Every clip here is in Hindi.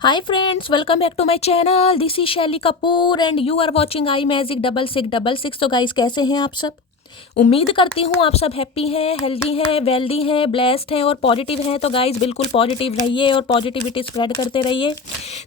Hi friends, welcome back to my channel. This is Shelly Kapoor and you are watching I magic 6666। तो गाइस कैसे हैं आप सब? उम्मीद करती हूँ आप सब हैप्पी हैं, हेल्दी हैं, वेल्दी हैं, ब्लेस्ड हैं और पॉजिटिव हैं। तो गाइस बिल्कुल पॉजिटिव रहिए और पॉजिटिविटी स्प्रेड करते रहिए।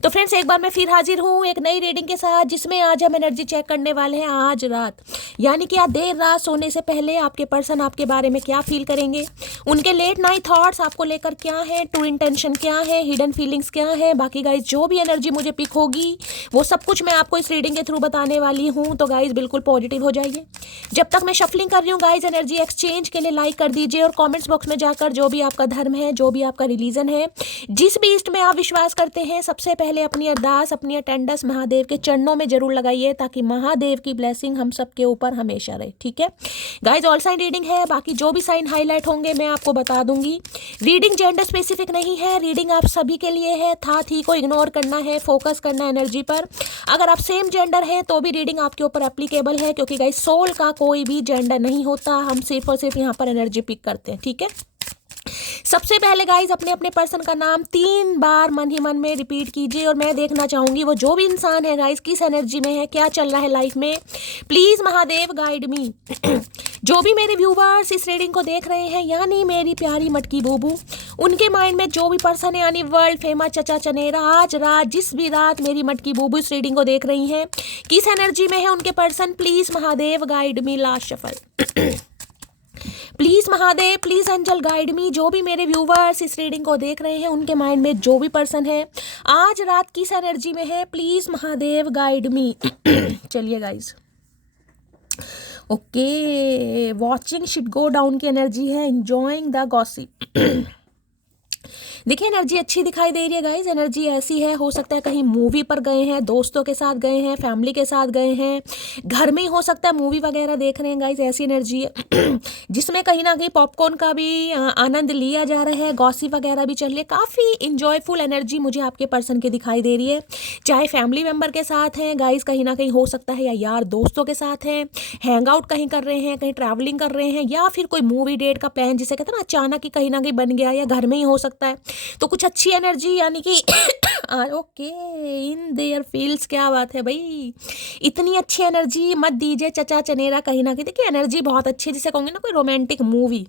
तो फ्रेंड्स एक बार मैं फिर हाजिर हूँ एक नई रीडिंग के साथ, जिसमें आज हम एनर्जी चेक करने वाले हैं आज रात, यानी कि आज देर रात सोने से पहले आपके पर्सन आपके बारे में क्या फील करेंगे, उनके लेट नाइट थॉट्स आपको लेकर क्या है, ट्रू इंटेंशन क्या है, हिडन फीलिंग्स क्या है। बाकी गाइज जो भी एनर्जी मुझे पिक होगी वो सब कुछ मैं आपको इस रीडिंग के थ्रू बताने वाली हूँ। तो गाइज बिल्कुल पॉजिटिव हो जाइए। जब तक मैं शफलिंग कर रही हूँ गाइज, एनर्जी एक्सचेंज के लिए लाइक कर दीजिए और कमेंट्स बॉक्स में जाकर जो भी आपका धर्म है, जो भी आपका रिलीजन है, जिस भी इष्ट में आप विश्वास करते हैं, सबसे पहले अपनी अरदास, अपनी अटेंडेंस महादेव के चरणों में जरूर लगाइए, ताकि महादेव की ब्लेसिंग हम सबके ऊपर हमेशा रहे। ठीक है गाइज, ऑल साइन रीडिंग है, बाकी जो भी साइन हाईलाइट होंगे मैं आपको बता दूंगी। रीडिंग जेंडर स्पेसिफिक नहीं है, रीडिंग आप सभी के लिए है। था थी को इग्नोर करना है, फोकस करना है एनर्जी पर। अगर आप सेम जेंडर है तो भी रीडिंग आपके ऊपर एप्लीकेबल है, क्योंकि गाइज सोल का कोई भी जेंडर नहीं होता, हम सिर्फ और सिर्फ यहाँ पर एनर्जी पिक करते हैं। ठीक है, सबसे पहले गाइज अपने अपने पर्सन का नाम 3 बार मन ही मन में रिपीट कीजिए और मैं देखना चाहूंगी वो जो भी इंसान है गाइज किस एनर्जी में है, क्या चल रहा है लाइफ में। प्लीज महादेव गाइड मी। जो भी मेरे व्यूवर्स इस रीडिंग को देख रहे हैं, यानी मेरी प्यारी मटकी बूबू, उनके माइंड में जो भी पर्सन है, यानी वर्ल्ड फेमस चचा चनेरा, आज रात जिस भी रात मेरी मटकी बूबू इस रीडिंग को देख रही हैं, किस एनर्जी में है उनके person, please Mahadev guide me. Last shuffle. Please Mahadev, please angel guide me. जो भी मेरे व्यूवर्स इस रीडिंग को देख रहे हैं, उनके माइंड में जो भी पर्सन है आज रात किस एनर्जी में है, प्लीज महादेव गाइड मी। चलिए guys, okay, watching shit go down की एनर्जी है, एंजॉइंग द गॉसिप। देखिए एनर्जी अच्छी दिखाई दे रही है गाइज, एनर्जी ऐसी है, हो सकता है कहीं मूवी पर गए हैं, दोस्तों के साथ गए हैं, फैमिली के साथ गए हैं, घर में ही हो सकता है मूवी वगैरह देख रहे हैं गाइज, ऐसी एनर्जी है। जिसमें कहीं ना कहीं पॉपकॉर्न का भी आनंद लिया जा रहा है, गॉसिप वगैरह भी चल रही है, काफ़ी इंजॉयफुल एनर्जी मुझे आपके पर्सन की दिखाई दे रही है। चाहे फैमिली मेम्बर के साथ हैं गाइज, कहीं ना कहीं हो सकता है, या यार दोस्तों के साथ हैं, हैंग आउट कहीं कर रहे हैं, कहीं ट्रैवलिंग कर रहे हैं, या फिर कोई मूवी डेट का प्लान जिसे कहते हैं ना अचानक ही कहीं ना कहीं बन गया, या घर में ही हो सकता है। तो कुछ अच्छी एनर्जी, यानी कि ओके इन देयर फील्स, क्या बात है भाई, इतनी अच्छी एनर्जी मत दीजिए चचा चनेरा। कहीं ना कहीं देखिए एनर्जी बहुत अच्छी है, जिसे कहूँगी ना कोई रोमांटिक मूवी।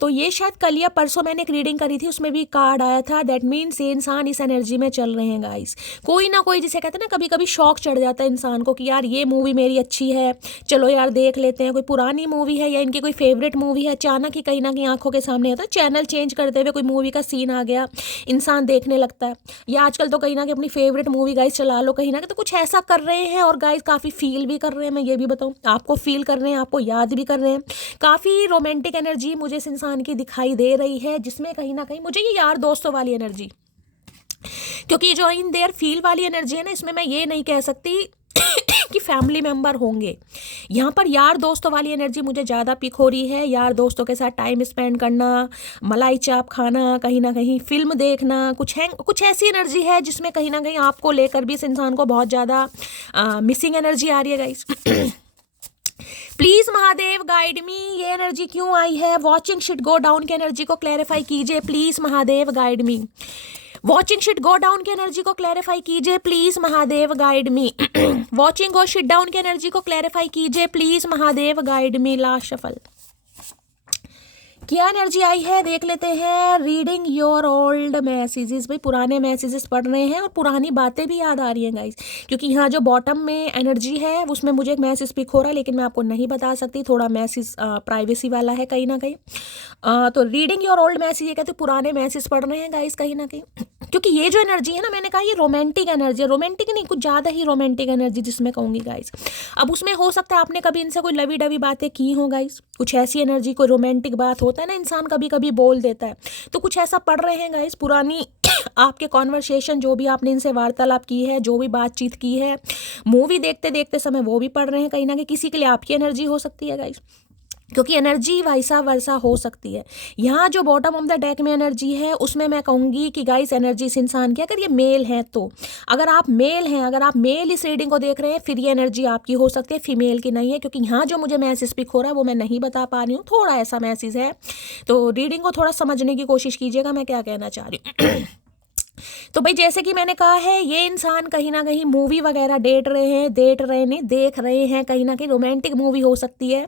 तो ये शायद कल या परसों मैंने एक रीडिंग करी थी, उसमें भी कार्ड आया था, दैट मीन्स ये इंसान इस एनर्जी में चल रहे हैं गाइस। कोई ना कोई, जिसे कहते हैं ना कभी कभी शौक चढ़ जाता है इंसान को कि यार ये मूवी मेरी अच्छी है, चलो यार देख लेते हैं। कोई पुरानी मूवी है या इनकी कोई फेवरेट मूवी है, अचानक ही कहीं ना कहीं आंखों के सामने आता है, चैनल चेंज करते हुए कोई मूवी का सीन आ गया, इंसान देखने लगता है। या आजकल तो कहीं ना कहीं अपनी फेवरेट मूवी गाइस चला लो, कहीं ना कहीं तो कुछ ऐसा कर रहे हैं और गाइस काफ़ी फील भी कर रहे हैं। मैं ये भी बताऊँ, आपको फील कर रहे हैं, आपको याद भी कर रहे हैं। काफ़ी रोमांटिक एनर्जी मुझे इस इंसान की दिखाई दे रही है, जिसमें कहीं ना कहीं मुझे ये यार दोस्तों वाली एनर्जी, क्योंकि जो इन देयर फील वाली एनर्जी है ना, इसमें मैं ये नहीं कह सकती कि फैमिली मेंबर होंगे। यहाँ पर यार दोस्तों वाली एनर्जी मुझे ज़्यादा पिक हो रही है। यार दोस्तों के साथ टाइम स्पेंड करना, मलाई चाप खाना, कहीं ना कहीं फिल्म देखना, कुछ ऐसी एनर्जी है जिसमें कहीं ना कहीं आपको लेकर भी इस इंसान को बहुत ज़्यादा मिसिंग एनर्जी आ रही है गाइस। प्लीज महादेव गाइड मी, ये एनर्जी क्यों आई है, वॉचिंग शिट गो डाउन की एनर्जी को क्लैरिफाई कीजिए please Mahadev guide me. Watching shit go down की एनर्जी को क्लैरिफाई कीजिए please Mahadev guide me. Watching और शिट डाउन की एनर्जी को क्लैरिफाई कीजिए please Mahadev guide me. Last shuffle, क्या एनर्जी आई है देख लेते हैं। रीडिंग योर ओल्ड मैसेजेस, भाई पुराने मैसेजेस पढ़ रहे हैं और पुरानी बातें भी याद आ रही हैं गाइस, क्योंकि यहाँ जो बॉटम में एनर्जी है उसमें मुझे एक मैसेज पिक हो रहा है, लेकिन मैं आपको नहीं बता सकती, थोड़ा मैसेज प्राइवेसी वाला है कहीं ना कहीं। तो रीडिंग योर ओल्ड मैसेज, ये कहते पुराने मैसेज पढ़ रहे हैं गाइस कहीं ना कहीं, क्योंकि ये जो एनर्जी है ना, मैंने कहा ये रोमांटिक एनर्जी है, रोमांटिक नहीं कुछ ज़्यादा ही रोमांटिक एनर्जी जिसमें कहूँगी गाइस। अब उसमें हो सकता है आपने कभी इनसे कोई लवी डवी बातें की हो गाइस, कुछ ऐसी एनर्जी, कोई रोमांटिक बात होता है ना, इंसान कभी कभी बोल देता है, तो कुछ ऐसा पढ़ रहे हैं गाइस, पुरानी आपके कॉन्वर्सेशन, जो भी आपने इनसे वार्तालाप की है, जो भी बातचीत की है, मूवी देखते देखते समय वो भी पढ़ रहे हैं कहीं ना कहीं। किसी के लिए आपकी एनर्जी हो सकती है गाइस, क्योंकि एनर्जी वैसा वर्षा हो सकती है। यहाँ जो बॉटम ऑफ द डेक में एनर्जी है, उसमें मैं कहूँगी कि गाइस एनर्जी इस इंसान की, अगर ये मेल है तो, अगर आप मेल हैं, अगर आप मेल इस रीडिंग को देख रहे हैं, फिर ये एनर्जी आपकी हो सकती है, फीमेल की नहीं है, क्योंकि यहाँ जो मुझे मैसेज पिक हो रहा है वो मैं नहीं बता पा रही हूँ, थोड़ा ऐसा मैसेज है, तो रीडिंग को थोड़ा समझने की कोशिश कीजिएगा मैं क्या कहना चाह रही हूँ। तो भाई जैसे कि मैंने कहा है, ये इंसान कहीं ना कहीं मूवी वगैरह देख रहे हैं, कहीं ना कहीं रोमांटिक मूवी हो सकती है,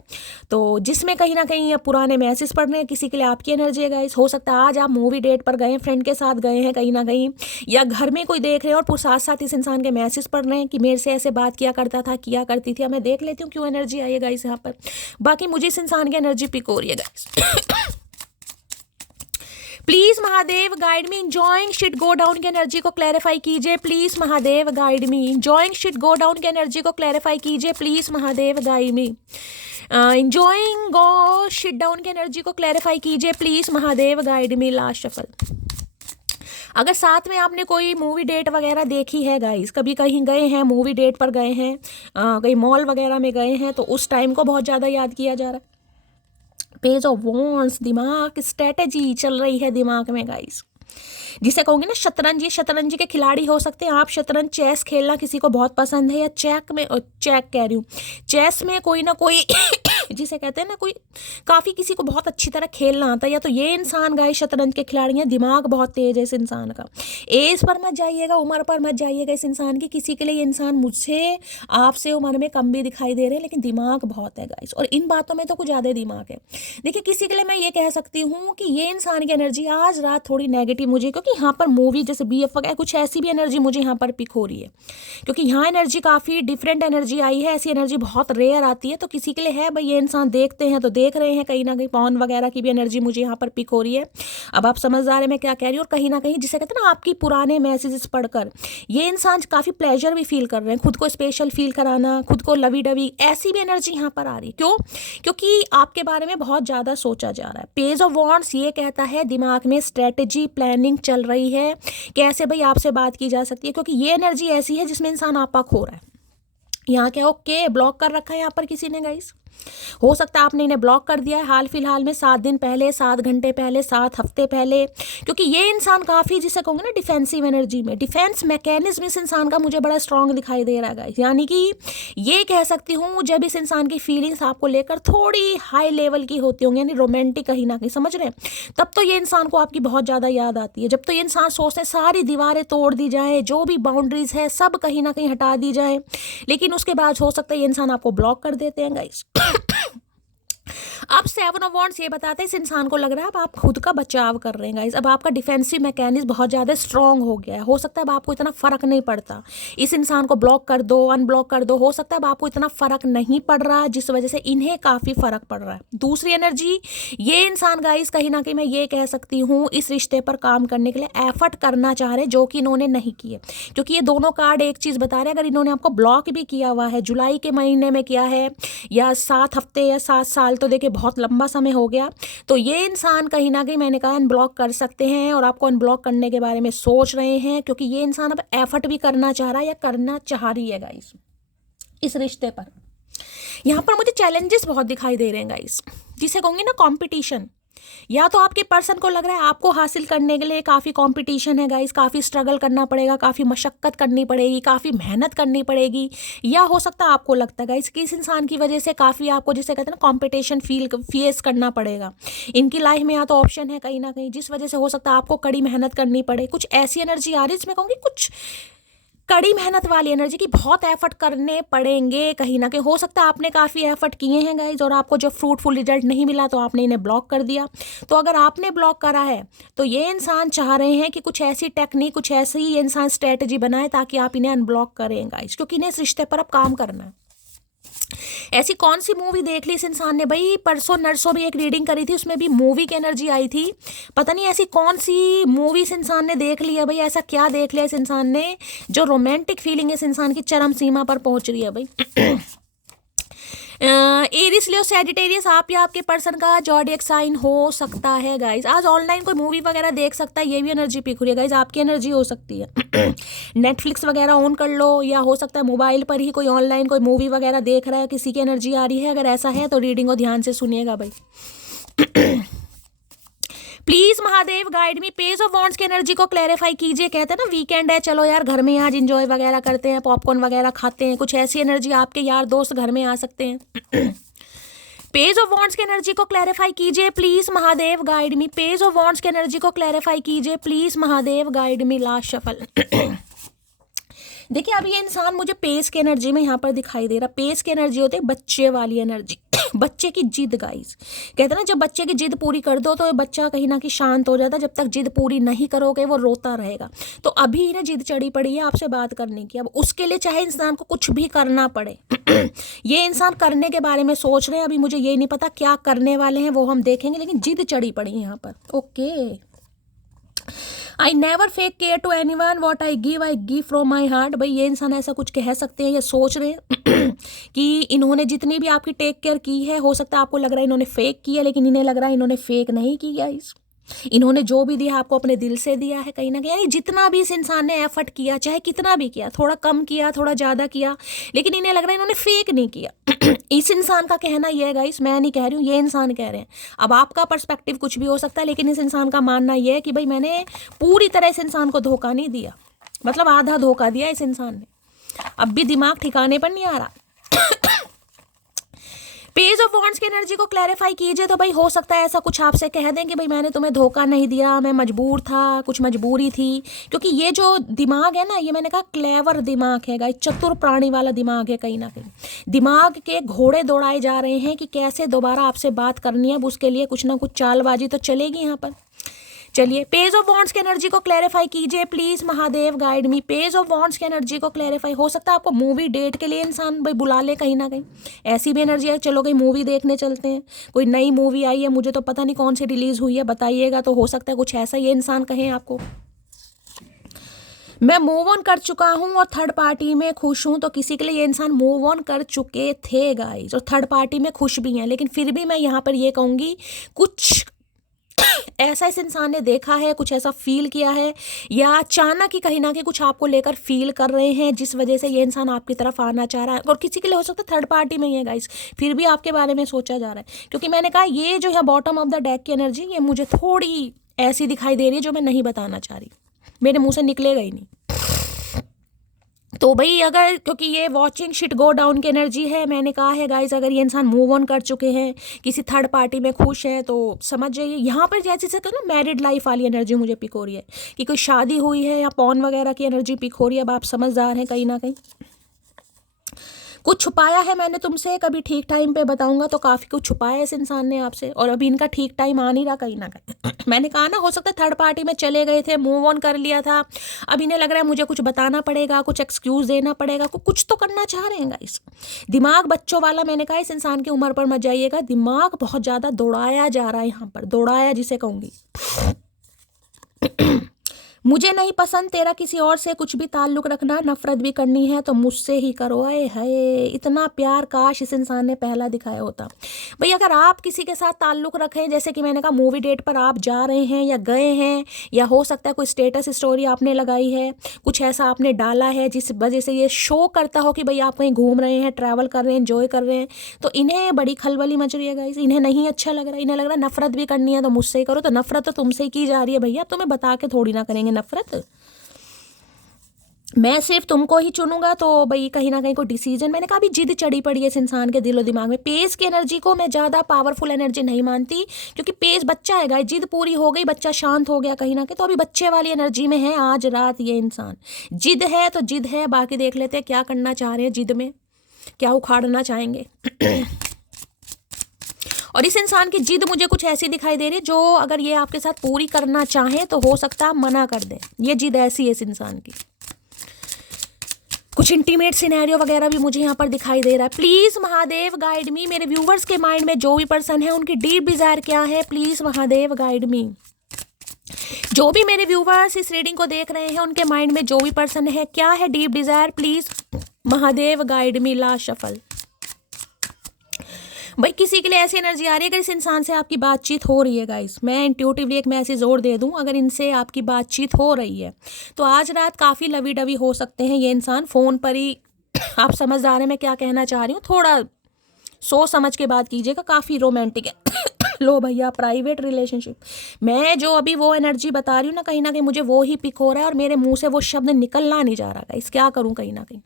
तो जिसमें कहीं ना कहीं आप पुराने मैसेज पढ़ रहे हैं, किसी के लिए आपकी एनर्जी है गाइस। हो सकता है आज आप मूवी डेट पर गए हैं, फ्रेंड के साथ गए हैं कहीं ना कहीं, या घर में कोई देख रहे हैं और साथ साथ इस इंसान के मैसेज पढ़ रहे हैं कि मेरे से ऐसे बात किया करता था, किया करती थी। अब मैं देख लेती हूँ क्यों एनर्जी आई है गाइस यहाँ पर। बाकी मुझे इस इंसान की एनर्जी पिक हो रही है guys. Please Mahadev guide me, enjoying shit go down की एनर्जी को क्लैरिफाई कीजिए please Mahadev guide me, enjoying shit go down की एनर्जी को क्लैरिफाई कीजिए please Mahadev guide me, enjoying go shit down की एनर्जी को क्लैरिफाई कीजिए please Mahadev guide me. Last shuffle. अगर साथ में आपने कोई मूवी डेट वगैरह देखी है गाइस, कभी कहीं गए हैं, मूवी डेट पर गए हैं, कहीं मॉल वगैरह में गए हैं, तो उस टाइम को बहुत ज़्यादा याद किया जा रहा है। पेज ऑफ वॉन्ड्स, दिमाग, स्ट्रेटेजी चल रही है दिमाग में गाइस, जिसे कहोगे ना शतरंज। ये शतरंज के खिलाड़ी हो सकते हैं आप। शतरंज, चेस खेलना किसी को बहुत पसंद है, या चेस में कोई ना कोई जिसे कहते हैं ना, कोई काफ़ी किसी को बहुत अच्छी तरह खेलना आता है, या तो ये इंसान गाइस शतरंज के खिलाड़ी हैं। दिमाग बहुत तेज है इस इंसान का। एज पर मत जाइएगा, उम्र पर मत जाइएगा इस इंसान की। किसी के लिए ये इंसान मुझसे आपसे उम्र में कम भी दिखाई दे रहे हैं, लेकिन दिमाग बहुत है गाइस, और इन बातों में तो कुछ ज़्यादा दिमाग है। देखिए किसी के लिए मैं ये कह सकती हूँ कि ये इंसान की एनर्जी आज रात थोड़ी नेगेटिव मुझे, क्योंकि यहाँ पर मूवी जैसे BF वगैरह कुछ ऐसी भी एनर्जी मुझे यहाँ पर पिक हो रही है, क्योंकि यहाँ एनर्जी काफ़ी डिफरेंट एनर्जी आई है। ऐसी एनर्जी बहुत रेयर आती है, तो किसी के लिए है भाई, ये इंसान देखते हैं तो देख रहे हैं, कहीं ना कहीं पॉन वगैरह की भी एनर्जी मुझे यहाँ पर पिक हो रही है। अब आप समझदार है मैं क्या कह रही हूँ। और कहीं ना कहीं जिसे कहते हैं ना, आपकी पुराने मैसेजेस पढ़कर ये इंसान काफ़ी प्लेजर भी फील कर रहे हैं, खुद को स्पेशल फील कराना, खुद को लवी डवी, ऐसी भी एनर्जी यहाँ पर आ रही है। क्यों? क्योंकि आपके बारे में बहुत ज़्यादा सोचा जा रहा है। पेज ऑफ वॉन्ड्स ये कहता है दिमाग में स्ट्रेटेजी प्लानिंग चल रही है, कैसे भाई आपसे बात की जा सकती है, क्योंकि ये एनर्जी ऐसी है जिसमें इंसान आपा खो रहा है। यहाँ क्या ओके ब्लॉक कर रखा है यहाँ पर किसी ने गाइस। हो सकता है आपने इन्हें ब्लॉक कर दिया है हाल फिलहाल में, 7 दिन पहले, 7 घंटे पहले, 7 हफ्ते पहले, क्योंकि ये इंसान काफ़ी जिसे कहूँगे ना डिफेंसिव एनर्जी में, डिफेंस मैकेनिज्म इस इंसान का मुझे बड़ा स्ट्रांग दिखाई दे रहा है गाइस। यानी कि ये कह सकती हूँ जब इस इंसान की फीलिंग्स आपको लेकर थोड़ी हाई लेवल की होती होंगी, यानी रोमांटिक कहीं ना कहीं, समझ रहे हैं, तब तो ये इंसान को आपकी बहुत ज़्यादा याद आती है। जब तो ये इंसान सोचते हैं सारी दीवारें तोड़ दी जाए, जो भी बाउंड्रीज है सब कहीं ना कहीं हटा दी जाए, लेकिन उसके बाद हो सकता है ये इंसान आपको ब्लॉक कर देते हैं गाइस। अब 7 ऑफ वॉन्ड्स ये बताते हैं इस इंसान को लग रहा है अब आप खुद का बचाव कर रहे हैं गाइस। अब आपका डिफेंसिव मैकेनिज्म बहुत ज़्यादा स्ट्रांग हो गया है। हो सकता है अब आपको इतना फ़र्क नहीं पड़ता, इस इंसान को ब्लॉक कर दो, अनब्लॉक कर दो, हो सकता है अब आपको इतना फ़र्क नहीं पड़ रहा, जिस वजह से इन्हें काफ़ी फ़र्क पड़ रहा है। दूसरी एनर्जी, ये इंसान गाइस कहीं ना कहीं मैं ये कह सकती हूँ इस रिश्ते पर काम करने के लिए एफर्ट करना चाह रहे हैं, जो कि इन्होंने नहीं किए, क्योंकि ये दोनों कार्ड एक चीज़ बता रहे हैं। अगर इन्होंने आपको ब्लॉक भी किया हुआ है, जुलाई के महीने में किया है, या 7 हफ्ते या 7 साल, तो देखिए बहुत लंबा समय हो गया, तो ये इंसान कहीं ना कहीं मैंने कहा अनब्लॉक कर सकते हैं, और आपको अनब्लॉक करने के बारे में सोच रहे हैं, क्योंकि ये इंसान अब एफर्ट भी करना चाह रहा है या करना चाह रही है गाइस इस रिश्ते पर। यहाँ पर मुझे चैलेंजेस बहुत दिखाई दे रहे हैं गाइस, जिसे कहूँगी ना कंपटीशन। या तो आपके पर्सन को लग रहा है आपको हासिल करने के लिए काफ़ी कंपटीशन है गाइस, काफ़ी स्ट्रगल करना पड़ेगा, काफ़ी मशक्क़त करनी पड़ेगी, काफ़ी मेहनत करनी पड़ेगी, या हो सकता है आपको लगता है गाइस कि इस इंसान की वजह से काफ़ी आपको जिसे कहते हैं ना कंपटीशन फेस करना पड़ेगा इनकी लाइफ में। या तो ऑप्शन है कहीं ना कहीं जिस वजह से हो सकता है आपको कड़ी मेहनत करनी पड़े। कुछ ऐसी एनर्जी आ रही है जिसमें कहूँगी कुछ कड़ी मेहनत वाली एनर्जी की, बहुत एफर्ट करने पड़ेंगे कहीं ना कहीं। हो सकता है आपने काफ़ी एफर्ट किए हैं गाइज, और आपको जब फ्रूटफुल रिजल्ट नहीं मिला तो आपने इन्हें ब्लॉक कर दिया। तो अगर आपने ब्लॉक करा है तो ये इंसान चाह रहे हैं कि कुछ ऐसी टेक्निक, कुछ ऐसी ये इंसान स्ट्रेटजी बनाए ताकि आप इन्हें अनब्लॉक करें गाइज, क्योंकि इन्हें इस रिश्ते पर अब काम करना है। ऐसी कौन सी मूवी देख ली इस इंसान ने भाई? परसों नरसों भी एक रीडिंग करी थी, उसमें भी मूवी की एनर्जी आई थी। पता नहीं ऐसी कौन सी मूवी इस इंसान ने देख ली है भाई, ऐसा क्या देख लिया इस इंसान ने जो रोमांटिक फीलिंग इस इंसान की चरम सीमा पर पहुंच रही है भाई। एरिस लियो सैजिटेरियस आप या आपके पर्सन का जॉडियक साइन हो सकता है गाइज। आज ऑनलाइन कोई मूवी वगैरह देख सकता है, ये भी एनर्जी पिक हो रही है गाइज, आपकी एनर्जी हो सकती है। नेटफ्लिक्स वगैरह ऑन कर लो, या हो सकता है मोबाइल पर ही कोई ऑनलाइन कोई मूवी वगैरह देख रहा है, किसी की एनर्जी आ रही है। अगर ऐसा है तो रीडिंग को ध्यान से सुनिएगा भाई। Please Mahadev guide me, page of wands की एनर्जी को क्लैरिफाई कीजिए। कहते हैं ना वीकेंड है, चलो यार घर में आज इंजॉय वगैरह करते हैं, पॉपकॉर्न वगैरह खाते हैं, कुछ ऐसी एनर्जी आपके यार दोस्त घर में आ सकते हैं। पेज ऑफ वॉन्ड्स की एनर्जी को क्लैरिफाई कीजिए please, Mahadev guide me. Page of wands की एनर्जी को क्लैरिफाई कीजिए please, Mahadev guide me. Last shuffle. देखिए अब ये इंसान मुझे पेज की एनर्जी में यहाँ पर दिखाई दे रहा। पेज की एनर्जी होती है बच्चे वाली एनर्जी, बच्चे की जिद गाइस। कहते हैं ना जब बच्चे की जिद पूरी कर दो तो बच्चा कहीं ना कहीं शांत हो जाता है, जब तक जिद पूरी नहीं करोगे वो रोता रहेगा। तो अभी इन्हें जिद चढ़ी पड़ी है आपसे बात करने की। अब उसके लिए चाहे इंसान को कुछ भी करना पड़े ये इंसान करने के बारे में सोच रहे हैं। अभी मुझे ये नहीं पता क्या करने वाले हैं, वो हम देखेंगे, लेकिन जिद चढ़ी पड़ी है यहाँ पर। Okay, I never fake care to anyone, what I give from my heart. भाई ये इंसान ऐसा कुछ कह सकते हैं, ये सोच रहे हैं कि इन्होंने जितनी भी आपकी टेक केयर की है, हो सकता है आपको लग रहा है इन्होंने फेक किया, लेकिन इन्हें लग रहा है इन्होंने फेक नहीं किया। इन्होंने जो भी दिया आपको अपने दिल से दिया है कहीं ना कहीं। यानी जितना भी इस इंसान ने एफर्ट किया, चाहे कितना भी किया, थोड़ा कम किया थोड़ा ज़्यादा किया, लेकिन इन्हें लग रहा है इन्होंने फेक नहीं किया। इस इंसान का कहना यह है गाइस, मैं नहीं कह रही हूँ, ये इंसान कह रहे हैं। अब आपका पर्सपेक्टिव कुछ भी हो सकता है, लेकिन इस इंसान का मानना यह है कि भाई मैंने पूरी तरह इस इंसान को धोखा नहीं दिया, मतलब आधा धोखा दिया इस इंसान ने। अब भी दिमाग ठिकाने पर नहीं आ रहा। पेज ऑफ वॉन्ड्स की एनर्जी को क्लैरिफाई कीजिए। तो भाई हो सकता है ऐसा कुछ आपसे कह दें कि भाई मैंने तुम्हें धोखा नहीं दिया, मैं मजबूर था, कुछ मजबूरी थी। क्योंकि ये जो दिमाग है ना, ये मैंने कहा क्लेवर दिमाग है गाइस, चतुर प्राणी वाला दिमाग है। कहीं ना कहीं दिमाग के घोड़े दौड़ाए जा रहे हैं कि कैसे दोबारा आपसे बात करनी है। अब उसके लिए कुछ ना कुछ चालबाजी तो चलेगी यहाँ पर। चलिए पेज ऑफ वॉन्ड्स की एनर्जी को क्लैरिफाई कीजिए please, Mahadev guide me. Page of wands की एनर्जी को क्लैरिफाई। हो सकता है आपको मूवी डेट के लिए इंसान भाई बुला ले कहीं ना कहीं, ऐसी भी एनर्जी है। चलो कहीं मूवी देखने चलते हैं, कोई नई मूवी आई है, मुझे तो पता नहीं कौन सी रिलीज हुई है, बताइएगा। तो हो सकता है कुछ ऐसा ये इंसान कहें आपको, मैं मूव ऑन कर चुका हूँ और थर्ड पार्टी में खुश हूँ। तो किसी के लिए ये इंसान मूव ऑन कर चुके थे गाइस, और थर्ड पार्टी में खुश भी हैं। लेकिन फिर भी मैं यहाँ पर ये कहूँगी कुछ ऐसा इस इंसान ने देखा है, कुछ ऐसा फील किया है, या अचानक ही कहीं ना कहीं कुछ आपको लेकर फील कर रहे हैं, जिस वजह से ये इंसान आपकी तरफ आना चाह रहा है। और किसी के लिए हो सकता है थर्ड पार्टी में ही है गाइस, फिर भी आपके बारे में सोचा जा रहा है। क्योंकि मैंने कहा ये जो है बॉटम ऑफ द डेक की एनर्जी, ये मुझे थोड़ी ऐसी दिखाई दे रही है जो मैं नहीं बताना चाह रही, मेरे मुंह से निकलेगा ही नहीं। तो भाई अगर, क्योंकि ये वॉचिंग शिट गो डाउन की एनर्जी है, मैंने कहा है गाइस अगर ये इंसान मूव ऑन कर चुके हैं, किसी थर्ड पार्टी में खुश है, तो समझ जाइए यहाँ पर जैसे से ना मैरिड लाइफ वाली एनर्जी मुझे पिक हो रही है कि कोई शादी हुई है, या पॉन वगैरह की एनर्जी पिक हो रही है। अब आप समझदार हैं कहीं ना कहीं। कुछ छुपाया है मैंने तुमसे, कभी ठीक टाइम पे बताऊंगा। तो काफ़ी कुछ छुपाया है इस इंसान ने आपसे, और अभी इनका ठीक टाइम आ नहीं रहा कहीं ना कहीं। मैंने कहा ना हो सकता है थर्ड पार्टी में चले गए थे, मूव ऑन कर लिया था, अब इन्हें लग रहा है मुझे कुछ बताना पड़ेगा, कुछ एक्सक्यूज़ देना पड़ेगा, कुछ तो करना चाह रहे हैं गाइस। दिमाग बच्चों वाला, मैंने कहा इस इंसान की उम्र पर मत जाइएगा, दिमाग बहुत ज़्यादा दौड़ाया जा रहा है यहाँ पर, दौड़ाया जिसे कहूँगी। मुझे नहीं पसंद तेरा किसी और से कुछ भी ताल्लुक रखना, नफरत भी करनी है तो मुझसे ही करो। आए हाय, इतना प्यार काश इस इंसान ने पहला दिखाया होता। भाई अगर आप किसी के साथ ताल्लुक रखें, जैसे कि मैंने कहा मूवी डेट पर आप जा रहे हैं या गए हैं, या हो सकता है कोई स्टेटस स्टोरी आपने लगाई है, कुछ ऐसा आपने डाला है जिस वजह से ये शो करता हो कि भाई आप कहीं घूम रहे हैं, ट्रैवल कर रहे हैं, एंजॉय कर रहे हैं, तो इन्हें बड़ी खलबली मच रही है गाइस। इन्हें नहीं अच्छा लग रहा है, इन्हें लग रहा है नफरत भी करनी है तो मुझसे ही करो। तो नफरत तो तुमसे ही की जा रही है भैया, तुम्हें बता के थोड़ी ना करेंगे नफरत, मैं सिर्फ तुमको ही चुनूंगा। तो भाई कहीं ना कहीं कोई डिसीजन, मैंने कहा भी जिद चढ़ी पड़ी है इस इंसान के दिलो दिमाग में। पेज की एनर्जी को मैं ज़्यादा पावरफुल एनर्जी नहीं मानती, क्योंकि पेज बच्चा है गाइस, जिद पूरी हो गई, बच्चा शांत हो गया कहीं ना कहीं, तो अभी बच्चे वाली एनर्जी में है आज रात ये इंसान। जिद है तो जिद है, बाकी देख लेते हैं क्या करना चाह रहे हैं जिद में, क्या उखाड़ना चाहेंगे। और इस इंसान की जिद मुझे कुछ ऐसी दिखाई दे रही है जो अगर ये आपके साथ पूरी करना चाहें तो हो सकता है आप मना कर दें। ये जिद ऐसी है इस इंसान की। कुछ इंटीमेट सिनेरियो वगैरह भी मुझे यहाँ पर दिखाई दे रहा है। Please Mahadev guide me. मेरे व्यूवर्स के माइंड में जो भी पर्सन है उनकी डीप डिज़ायर क्या है, प्लीज़ महादेव गाइड मी। जो भी मेरे व्यूवर्स इस रीडिंग को देख रहे हैं उनके माइंड में जो भी पर्सन है, क्या है deep desire, please Mahadev guide me. Last shuffle. भाई किसी के लिए ऐसी एनर्जी आ रही है अगर इस इंसान से आपकी बातचीत हो रही है गाइस, मैं इंट्यूटिवली एक मैसेज और दे दूं, अगर इनसे आपकी बातचीत हो रही है तो आज रात काफ़ी लवी डवी हो सकते हैं ये इंसान फ़ोन पर ही। आप समझदार हैं मैं क्या कहना चाह रही हूँ, थोड़ा सोच समझ के बात कीजिएगा, काफ़ी रोमांटिक है। लो भैया प्राइवेट रिलेशनशिप, मैं जो अभी वो एनर्जी बता रही हूँ ना कहीं मुझे वो ही पिक हो रहा है, और मेरे मुँह से वो शब्द निकलना नहीं जा रहा गाइस, क्या करूँ कहीं ना कहीं।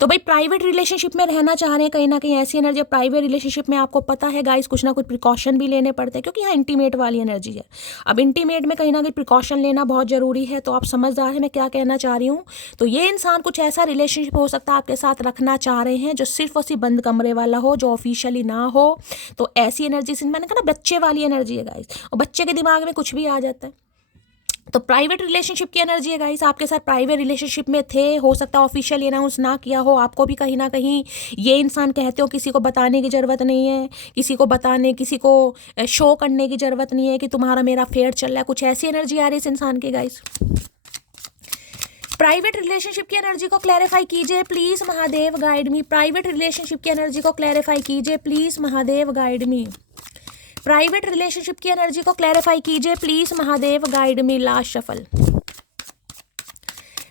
तो भाई प्राइवेट रिलेशनशिप में रहना चाह रहे हैं कहीं ना कहीं, ऐसी एनर्जी। प्राइवेट रिलेशनशिप में आपको पता है गाइस कुछ ना कुछ प्रिकॉशन भी लेने पड़ते हैं, क्योंकि यहाँ इंटीमेट वाली एनर्जी है। अब इंटीमेट में कहीं ना कहीं प्रिकॉशन लेना बहुत जरूरी है। तो आप समझदार हैं मैं क्या कहना चाह रही हूँ। तो ये इंसान कुछ ऐसा रिलेशनशिप हो सकता है आपके साथ रखना चाह रहे हैं जो सिर्फ उसी बंद कमरे वाला हो, जो ऑफिशियली ना हो। तो ऐसी एनर्जी से मैंने कहा ना बच्चे वाली एनर्जी है गाइस, और बच्चे के दिमाग में कुछ भी आ जाता है। तो प्राइवेट रिलेशनशिप की एनर्जी है गाइस, आपके साथ प्राइवेट रिलेशनशिप में थे, हो सकता है ऑफिशियल अनाउंस ना किया हो, आपको भी कहीं ना कहीं ये इंसान कहते हो किसी को बताने की ज़रूरत नहीं है, किसी को बताने, किसी को शो करने की ज़रूरत नहीं है कि तुम्हारा मेरा फेयर चल रहा है। कुछ ऐसी एनर्जी आ रही है इस इंसान की गाइस। प्राइवेट रिलेशनशिप की एनर्जी को क्लैरिफाई कीजिए please Mahadev guide me. Private relationship की एनर्जी को क्लैरिफाई कीजिए please Mahadev guide me. Private relationship की एनर्जी को क्लैरिफाई कीजिए please Mahadev guide me. Last shuffle.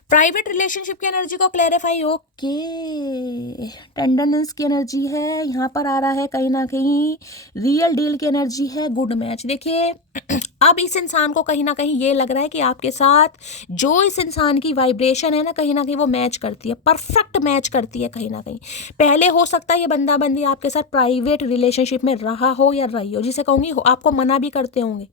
Private relationship की एनर्जी को क्लैरिफाई। ओके, टेंडरनेस की एनर्जी है यहाँ पर आ रहा है, कहीं ना कहीं रियल डील की एनर्जी है, गुड मैच। देखिए अब इस इंसान को कहीं ना कहीं ये लग रहा है कि आपके साथ जो इस इंसान की वाइब्रेशन है ना कहीं वो मैच करती है, परफेक्ट मैच करती है कहीं ना कहीं। पहले हो सकता है ये बंदा बंदी आपके साथ प्राइवेट रिलेशनशिप में रहा हो या रही हो, जिसे कहूँगी आपको मना भी करते होंगे,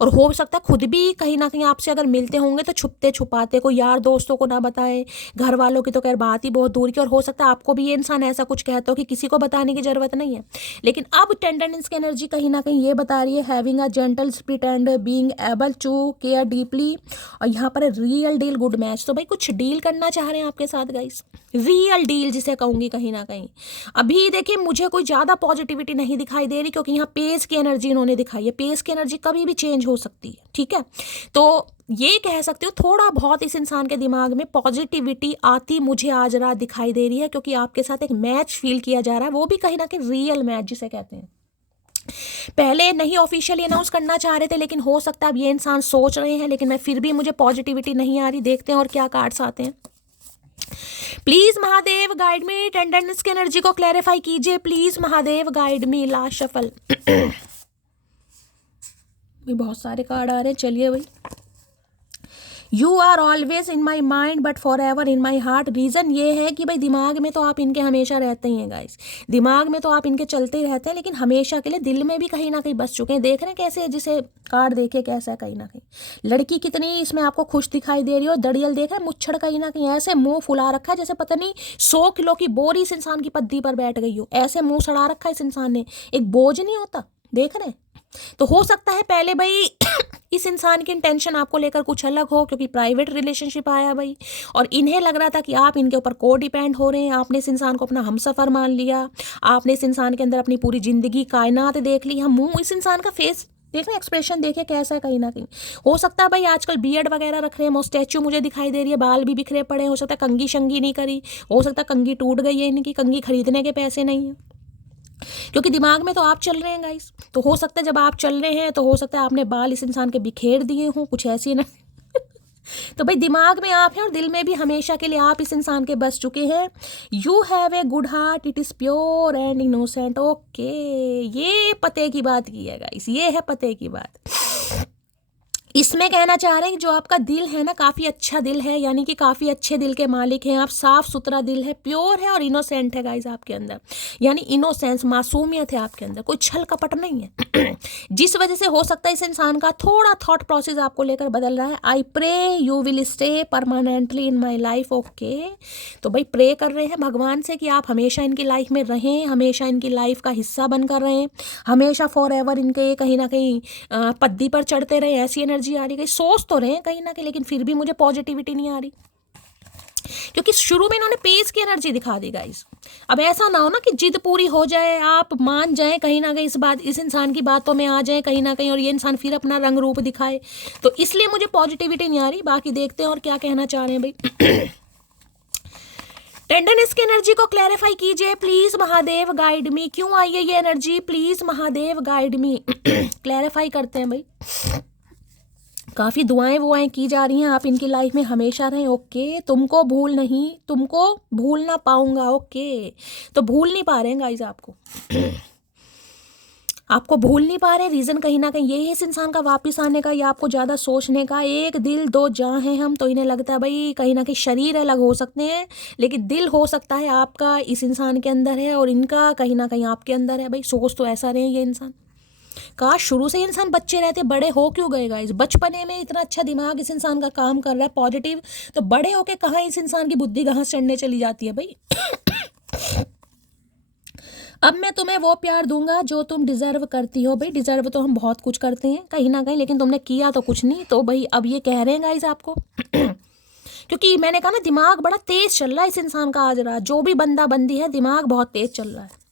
और हो सकता है खुद भी कहीं ना कहीं आपसे अगर मिलते होंगे तो छुपते छुपाते, कोई यार दोस्तों को ना बताए, घर वालों की तो खैर बात ही बहुत दूर की, और हो सकता है आपको भी ये इंसान ऐसा कुछ कहता हो कि किसी को बताने की जरूरत नहीं है। लेकिन अब टेंडरनेस की एनर्जी कहीं ना कहीं ये बता रही है having a gentle spirit and being able to care deeply, और यहाँ पर रियल डील गुड मैच। तो भाई कुछ डील करना चाह रहे हैं आपके साथ गाइस, रियल डील जिसे कहूंगी कहीं ना कहीं। अभी देखिए मुझे कोई ज्यादा पॉजिटिविटी नहीं दिखाई दे रही, क्योंकि यहाँ पेस की एनर्जी इन्होंने दिखाई है। पेस की एनर्जी कभी भी चेंज हो सकती है, ठीक है। तो ये कह सकते हो थोड़ा बहुत इस इंसान के दिमाग में पॉजिटिविटी आती मुझे आज रात दिखाई दे रही है, क्योंकि आपके साथ एक मैच फील किया जा रहा है, वो भी कहीं ना कहीं रियल मैच जिसे कहते हैं। पहले नहीं ऑफिशियली अनाउंस करना चाह रहे थे, लेकिन हो सकता है अब ये इंसान सोच रहे हैं, लेकिन मैं फिर भी मुझे पॉजिटिविटी नहीं आ रही। देखते हैं और क्या कार्ड्स आते हैं। Please Mahadev guide me. Tenderness की एनर्जी को क्लैरिफाई कीजिए please Mahadev guide me. Last shuffle. बहुत सारे कार्ड आ रहे हैं, चलिए भाई। You are always in my mind but forever in my heart. Reason ये है कि भाई दिमाग में तो आप इनके हमेशा रहते ही हैं गाइस, दिमाग में तो आप इनके चलते ही रहते हैं, लेकिन हमेशा के लिए दिल में भी कहीं ना कहीं बस चुके हैं। देख रहे हैं कैसे, जिसे कार्ड देखे कैसा है कहीं ना कहीं। लड़की कितनी इसमें आपको खुश दिखाई दे रही हो, दड़ियल देख रहे हैं, मुच्छड़ कहीं ना कहीं ऐसे मुंह फुला रखा है जैसे पता नहीं 100 किलो की बोरी इस इंसान की पद्दी पर बैठ गई हो, ऐसे मुंह सड़ा रखा है इस इंसान ने, एक बोझ नहीं होता, देख रहे हैं। तो हो सकता है पहले भाई इस इंसान की इंटेंशन आपको लेकर कुछ अलग हो, क्योंकि प्राइवेट रिलेशनशिप आया भाई, और इन्हें लग रहा था कि आप इनके ऊपर को डिपेंड हो रहे हैं। आपने इस इंसान को अपना हमसफर मान लिया, आपने इस इंसान के अंदर अपनी पूरी जिंदगी कायनात देख ली। हम मुंह इस इंसान का फेस देख रहे, एक्सप्रेशन देखे कैसा है कहीं ना कहीं। हो सकता है भाई आजकल बियर्ड वगैरह रख रहे हैं, स्टैचू मुझे दिखाई दे रही है, बाल भी बिखरे पड़े हैं, हो सकता है कंगी शंगी नहीं करी, हो सकता है कंगी टूट गई है, इनकी कंगी खरीदने के पैसे नहीं है, क्योंकि दिमाग में तो आप चल रहे हैं गाइस। तो हो सकता है जब आप चल रहे हैं तो हो सकता है आपने बाल इस इंसान के बिखेर दिए हों, कुछ ऐसी ना। तो भाई दिमाग में आप हैं और दिल में भी हमेशा के लिए आप इस इंसान के बस चुके हैं। You have a good heart, it is pure and innocent. Okay, ये पते की बात की है गाइस, ये है पते की बात। इसमें कहना चाह रहे हैं कि जो आपका दिल है ना काफ़ी अच्छा दिल है, यानी कि काफ़ी अच्छे दिल के मालिक हैं आप, साफ सुथरा दिल है, प्योर है और इनोसेंट है गाइस आपके अंदर, यानी इनोसेंस, मासूमियत है आपके अंदर, कोई छल कपट नहीं है। जिस वजह से हो सकता है इस इंसान का थोड़ा थॉट प्रोसेस आपको लेकर बदल रहा है। I pray you will stay permanently in my life. Okay, तो भाई प्रे कर रहे हैं भगवान से कि आप हमेशा इनकी लाइफ में रहें, हमेशा इनकी लाइफ का हिस्सा बनकर रहें, हमेशा फॉर एवर इनके कहीं ना कहीं पद्दी पर चढ़ते रहे। ऐसी एनर्जी आ रही है, सोच तो रहे हैं कहीं ना कहीं, लेकिन फिर भी मुझे पॉजिटिविटी नहीं आ रही, क्योंकि शुरू में इन्होंने पेस की एनर्जी दिखा दी गाइस। अब ऐसा ना हो ना कि जिद पूरी हो जाए, आप मान जाएं कहीं ना कहीं, इस इंसान की बातों में आ जाए कहीं ना कहीं, और ये इंसान फिर अपना रंग रूप दिखाए, तो इसलिए मुझे पॉजिटिविटी नहीं आ रही। बाकी देखते हैं और क्या कहना चाह रहे हैं भाई। टेंडरनेस की एनर्जी को क्लैरिफाई कीजिए प्लीज महादेव गाइड मी। क्यों आई है ये energy, please Mahadev guide me. Clarify करते हैं भाई। काफ़ी दुआएं वुआएं की जा रही हैं, आप इनकी लाइफ में हमेशा रहें। ओके, तुमको भूल नहीं, तुमको भूल ना पाऊंगा। ओके, तो भूल नहीं पा रहे हैं गाइज आपको। आपको भूल नहीं पा रहे, रीज़न कहीं ना कहीं यही है इस इंसान का वापस आने का या आपको ज़्यादा सोचने का। एक दिल दो जान हैं हम, तो इन्हें लगता है भाई कहीं ना कहीं शरीर अलग हो सकते हैं लेकिन दिल हो सकता है आपका इस इंसान के अंदर है और इनका कहीं ना कहीं आपके अंदर है। भाई सोच तो ऐसा रहे ये इंसान। काश शुरू से इंसान बच्चे रहते, बड़े हो क्यों गएगा? इस बचपने में इतना अच्छा दिमाग इस इंसान का काम कर रहा है पॉजिटिव, तो बड़े होके कहाँ इस इंसान की बुद्धि कहाँ चढ़ने चली जाती है भाई। अब मैं तुम्हें वो प्यार दूंगा जो तुम डिजर्व करती हो। भाई डिजर्व तो हम बहुत कुछ करते हैं कहीं ना कहीं, लेकिन तुमने किया तो कुछ नहीं। तो भाई अब ये कह रहे हैं गाइस आपको क्योंकि मैंने कहा ना दिमाग बड़ा तेज चल रहा है इस इंसान का आज रात, जो भी बंदा बंदी है दिमाग बहुत तेज चल रहा है।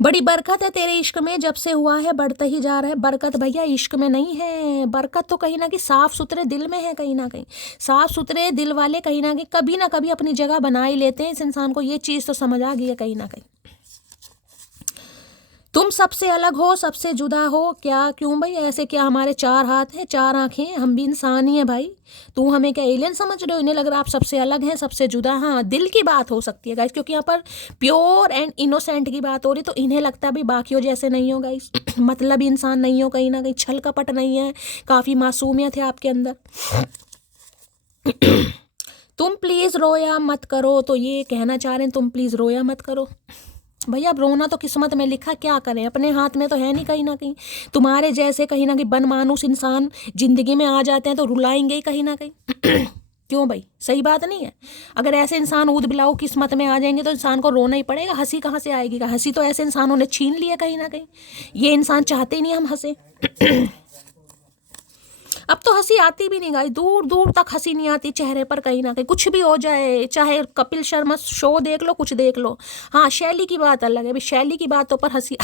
बड़ी बरकत है तेरे इश्क में, जब से हुआ है बढ़ता ही जा रहा है। बरकत भैया इश्क में नहीं है, बरकत तो कहीं ना कहीं साफ सुथरे दिल में है। कहीं ना कहीं साफ सुथरे दिल वाले कहीं ना कभी अपनी जगह बना ही लेते हैं। इस इंसान को ये चीज़ तो समझ आ गई है कहीं ना कहीं। तुम सबसे अलग हो, सबसे जुदा हो। क्या क्यों भाई? ऐसे क्या हमारे चार हाथ हैं, चार आंखें हैं, हम भी इंसान ही हैं भाई। तू हमें क्या एलियन समझ रहे हो? इन्हें लग रहा है आप सबसे अलग हैं, सबसे जुदा। हाँ दिल की बात हो सकती है गाइस, क्योंकि यहाँ पर प्योर एंड इनोसेंट की बात हो रही, तो इन्हें लगता है भाई बाकियों जैसे नहीं हो गाइस। मतलब इंसान नहीं हो, कहीं ना कहीं छल कपट नहीं है, काफ़ी मासूमियत है आपके अंदर। तुम प्लीज़ रोया मत करो, तो ये कहना चाह रहे हैं तुम प्लीज़ रोया मत करो। भैया अब रोना तो किस्मत में लिखा, क्या करें, अपने हाथ में तो है नहीं। कहीं ना कहीं तुम्हारे जैसे कहीं ना कहीं बनमानुस इंसान जिंदगी में आ जाते हैं तो रुलाएंगे ही कहीं ना कहीं। क्यों भाई? सही बात नहीं है? अगर ऐसे इंसान ऊद बिलाऊ किस्मत में आ जाएंगे तो इंसान को रोना ही पड़ेगा। हंसी कहाँ से आएगी? हंसी तो ऐसे इंसानों ने छीन लिया कहीं ना कहीं। ये इंसान चाहते ही नहीं हम हंसे। अब तो हंसी आती भी नहीं गाइस, दूर दूर तक हंसी नहीं आती चेहरे पर कहीं ना कहीं। कुछ भी हो जाए, चाहे कपिल शर्मा शो देख लो, कुछ देख लो। हाँ शैली की बात अलग है, शैली की बातों पर हंसी।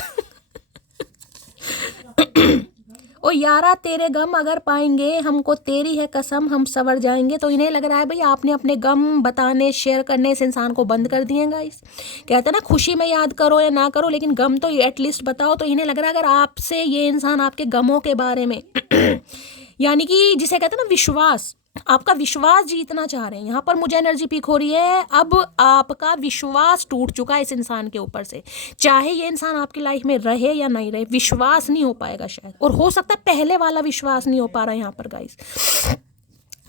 ओ यारा तेरे गम अगर पाएंगे हमको, तेरी है कसम हम सवर जाएंगे। तो इन्हें लग रहा है भाई आपने अपने गम बताने शेयर करने इस इंसान को बंद कर दिए गाइस। कहते हैं ना खुशी में याद करो या ना करो, लेकिन गम तो एटलीस्ट बताओ। तो इन्हें लग रहा है अगर आपसे ये इंसान आपके गमों के बारे में यानी कि जिसे कहते हैं ना विश्वास, आपका विश्वास जीतना चाह रहे हैं। यहाँ पर मुझे एनर्जी पीक हो रही है, अब आपका विश्वास टूट चुका है इस इंसान के ऊपर से। चाहे ये इंसान आपकी लाइफ में रहे या नहीं रहे, विश्वास नहीं हो पाएगा शायद, और हो सकता है पहले वाला विश्वास नहीं हो पा रहा है यहाँ पर गाइस।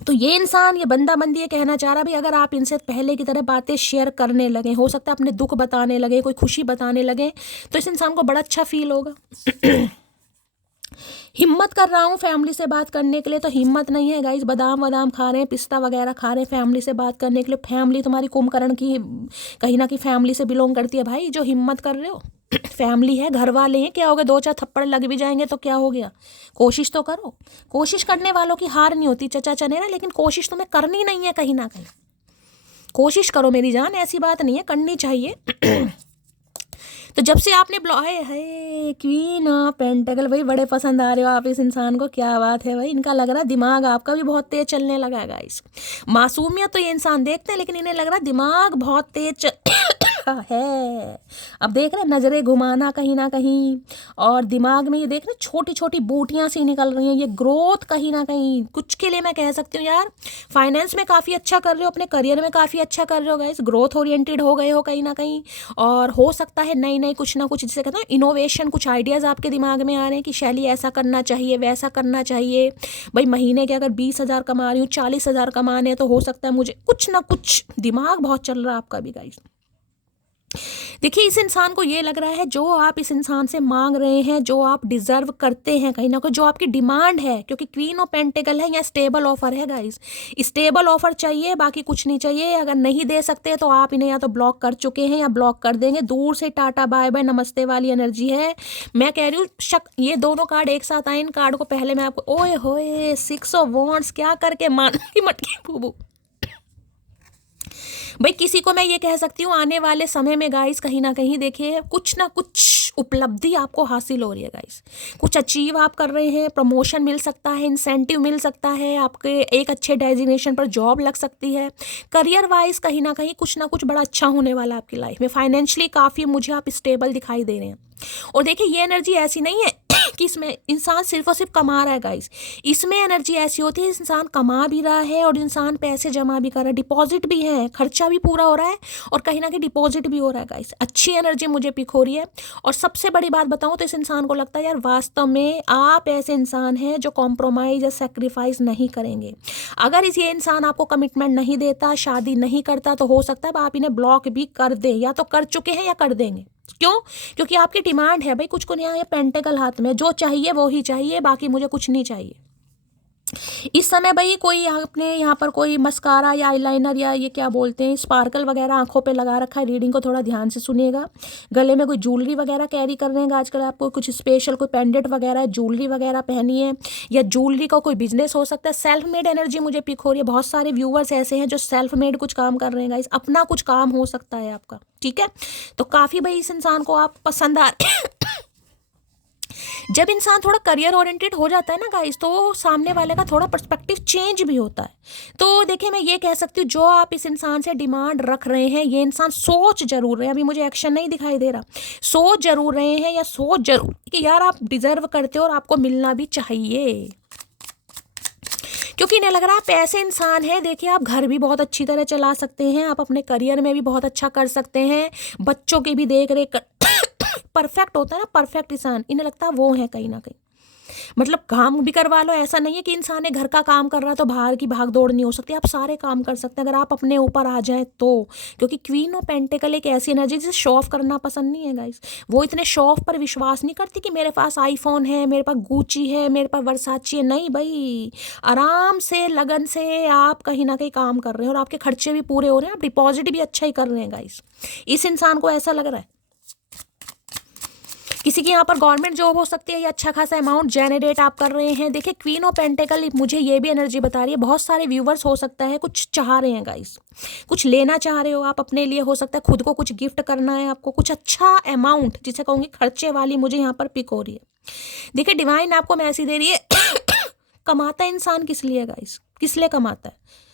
तो ये इंसान, ये बंदा बंदी ये कहना चाह रहा भी अगर आप इनसे पहले की तरह बातें शेयर करने लगे, हो सकता है अपने दुख बताने लगे, कोई खुशी बताने लगे, तो इस इंसान को बड़ा अच्छा फील होगा। हिम्मत कर रहा हूँ फैमिली से बात करने के लिए, तो हिम्मत नहीं है गाइस। बादाम वादाम खा रहे हैं, पिस्ता वगैरह खा रहे हैं फैमिली से बात करने के लिए। फैमिली तुम्हारी कुंभकर्ण की कहीं ना कहीं फैमिली से बिलोंग करती है भाई, जो हिम्मत कर रहे हो। फैमिली है, घर वाले हैं, क्या हो गया? दो चार थप्पड़ लग भी जाएंगे तो क्या हो गया? कोशिश तो करो। कोशिश करने वालों की हार नहीं होती चचा चनेरा, लेकिन कोशिश तुम्हें करनी नहीं है कहीं ना कहीं। कोशिश करो मेरी जान, ऐसी बात नहीं है, करनी चाहिए। तो जब से आपने है क्वीन ऑफ पेंटेकल, भाई बड़े पसंद आ रहे हो आप इस इंसान को, क्या बात है भाई। इनका लग रहा है दिमाग आपका भी बहुत तेज चलने लगा है गाइस। मासूमियत तो ये इंसान देखते हैं, लेकिन इन्हें लग रहा है दिमाग बहुत तेज है। अब देख रहे हैं नजरें घुमाना कहीं ना कहीं, और दिमाग में ये देख रहे हैं छोटी छोटी बूटियां सी निकल रही हैं। ये ग्रोथ कहीं ना कहीं कुछ के लिए मैं कह सकती हूँ यार, फाइनेंस में काफ़ी अच्छा कर रहे हो, अपने करियर में काफ़ी अच्छा कर रहे हो गाइस, ग्रोथ ओरिएंटेड हो गए हो कहीं ना कहीं। और हो सकता है नई नई कुछ ना कुछ, जिसे कहते हैं इनोवेशन, कुछ आइडियाज़ आपके दिमाग में आ रहे हैं कि शैली ऐसा करना चाहिए, वैसा करना चाहिए। भाई महीने के अगर 20,000 कमा रही हूँ, 40,000 कमाने, तो हो सकता है मुझे कुछ ना कुछ, दिमाग बहुत चल रहा है आपका भी गाइस। देखिए इस इंसान को ये लग रहा है जो आप इस इंसान से मांग रहे हैं, जो आप डिजर्व करते हैं कहीं ना कहीं, जो आपकी डिमांड है, क्योंकि क्वीन ऑफ पेंटिकल है, या स्टेबल ऑफर है गाइस। स्टेबल ऑफर चाहिए, बाकी कुछ नहीं चाहिए। अगर नहीं दे सकते तो आप इन्हें या तो ब्लॉक कर चुके हैं या ब्लॉक कर देंगे। दूर से टाटा बाय बाय नमस्ते वाली एनर्जी है। मैं कह रही हूँ ये दोनों कार्ड एक साथ आए। इन कार्ड को पहले मैं आपको, ओए होए 6 ऑफ वॉन्ड्स, क्या करके मान की मटकी फूबू। भाई किसी को मैं ये कह सकती हूँ आने वाले समय में गाइस कहीं ना कहीं देखिए कुछ ना कुछ उपलब्धि आपको हासिल हो रही है गाइस। कुछ अचीव आप कर रहे हैं, प्रमोशन मिल सकता है, इंसेंटिव मिल सकता है, आपके एक अच्छे डेजिग्नेशन पर जॉब लग सकती है। करियर वाइज कहीं ना कहीं कुछ ना कुछ बड़ा अच्छा होने वाला है आपकी लाइफ में। फाइनेंशियली काफ़ी मुझे आप स्टेबल दिखाई दे रहे हैं। और देखिए ये एनर्जी ऐसी नहीं है कि इसमें इंसान सिर्फ और सिर्फ कमा रहा है गाइस। इसमें एनर्जी ऐसी होती है इंसान कमा भी रहा है और इंसान पैसे जमा भी कर रहा है, डिपॉजिट भी है, खर्चा भी पूरा हो रहा है और कहीं ना कहीं डिपॉजिट भी हो रहा है गाइस। अच्छी एनर्जी मुझे पिक हो रही है। और सबसे बड़ी बात बताऊं तो इस इंसान को लगता है यार वास्तव में आप ऐसे इंसान हैं जो कॉम्प्रोमाइज या सेक्रीफाइस नहीं करेंगे। अगर ये इंसान आपको कमिटमेंट नहीं देता, शादी नहीं करता, तो हो सकता है आप इन्हें ब्लॉक भी कर दें, या तो कर चुके हैं या कर देंगे। क्यों? क्योंकि आपकी डिमांड है भाई कुछ को नहीं, पेंटेकल हाथ में, जो चाहिए वो ही चाहिए, बाकी मुझे कुछ नहीं चाहिए। इस समय भाई कोई आपने यहाँ पर कोई मस्कारा या आईलाइनर या ये क्या बोलते हैं स्पार्कल वगैरह आंखों पे लगा रखा है, रीडिंग को थोड़ा ध्यान से सुनिएगा। गले में कोई ज्वेलरी वगैरह कैरी कर रहे हैं आजकल, आपको कुछ स्पेशल कोई पेंडेंट वगैरह ज्वेलरी वगैरह पहनी है, या ज्वेलरी का कोई बिजनेस हो सकता है। सेल्फ मेड एनर्जी मुझे पिक हो रही है। बहुत सारे व्यूवर्स ऐसे हैं जो सेल्फ मेड कुछ काम कर रहे हैं गाइस, अपना कुछ काम हो सकता है आपका, ठीक है। तो काफ़ी भाई इस इंसान को आप पसंद आ जब इंसान थोड़ा करियर ओरिएंटेड हो जाता है ना गाइस, तो सामने वाले का थोड़ा पर्सपेक्टिव चेंज भी होता है। तो देखिए मैं ये कह सकती हूँ जो आप इस इंसान से डिमांड रख रहे हैं, ये इंसान सोच जरूर रहे हैं, अभी मुझे एक्शन नहीं दिखाई दे रहा, सोच जरूर रहे हैं या सोच जरूर कि यार आप डिजर्व करते हो और आपको मिलना भी चाहिए, क्योंकि इन्हें लग रहा है आप ऐसे इंसान हैं। देखिए आप घर भी बहुत अच्छी तरह चला सकते हैं, आप अपने करियर में भी बहुत अच्छा कर सकते हैं, बच्चों की भी देख रेख परफेक्ट होता है ना, परफेक्ट इंसान इन्हें लगता है वो है कहीं ना कहीं। मतलब काम भी करवा लो, ऐसा नहीं है कि इंसान है घर का काम कर रहा है तो बाहर की भाग दौड़ नहीं हो सकती, आप सारे काम कर सकते हैं अगर आप अपने ऊपर आ जाएं तो। क्योंकि क्वीन ऑफ पेंटिकल एक ऐसी एनर्जी जिसे शो ऑफ करना पसंद नहीं है गाइस। वो इतने शो ऑफ पर विश्वास नहीं करती कि मेरे पास आईफोन है, मेरे पास गुची है, मेरे पास वर्साची है। नहीं भाई, आराम से लगन से आप कहीं ना कहीं काम कर रहे हैं और आपके खर्चे भी पूरे हो रहे हैं, आप डिपॉजिट भी अच्छा ही कर रहे हैं गाइस। इस इंसान को ऐसा लग रहा है। किसी की यहाँ पर गवर्नमेंट जॉब हो सकती है या अच्छा खासा अमाउंट जनरेट आप कर रहे हैं। देखिए क्वीन ऑफ पेंटिकल मुझे ये भी एनर्जी बता रही है, बहुत सारे व्यूवर्स हो सकता है कुछ चाह रहे हैं गाइस, कुछ लेना चाह रहे हो आप अपने लिए, हो सकता है खुद को कुछ गिफ्ट करना है आपको, कुछ अच्छा अमाउंट जिसे कहूँगी खर्चे वाली मुझे यहाँ पर पिक हो रही है। देखिए डिवाइन आपको मैसेज दे रही है कमाता है इंसान किस लिए गाइस, किस लिए कमाता है?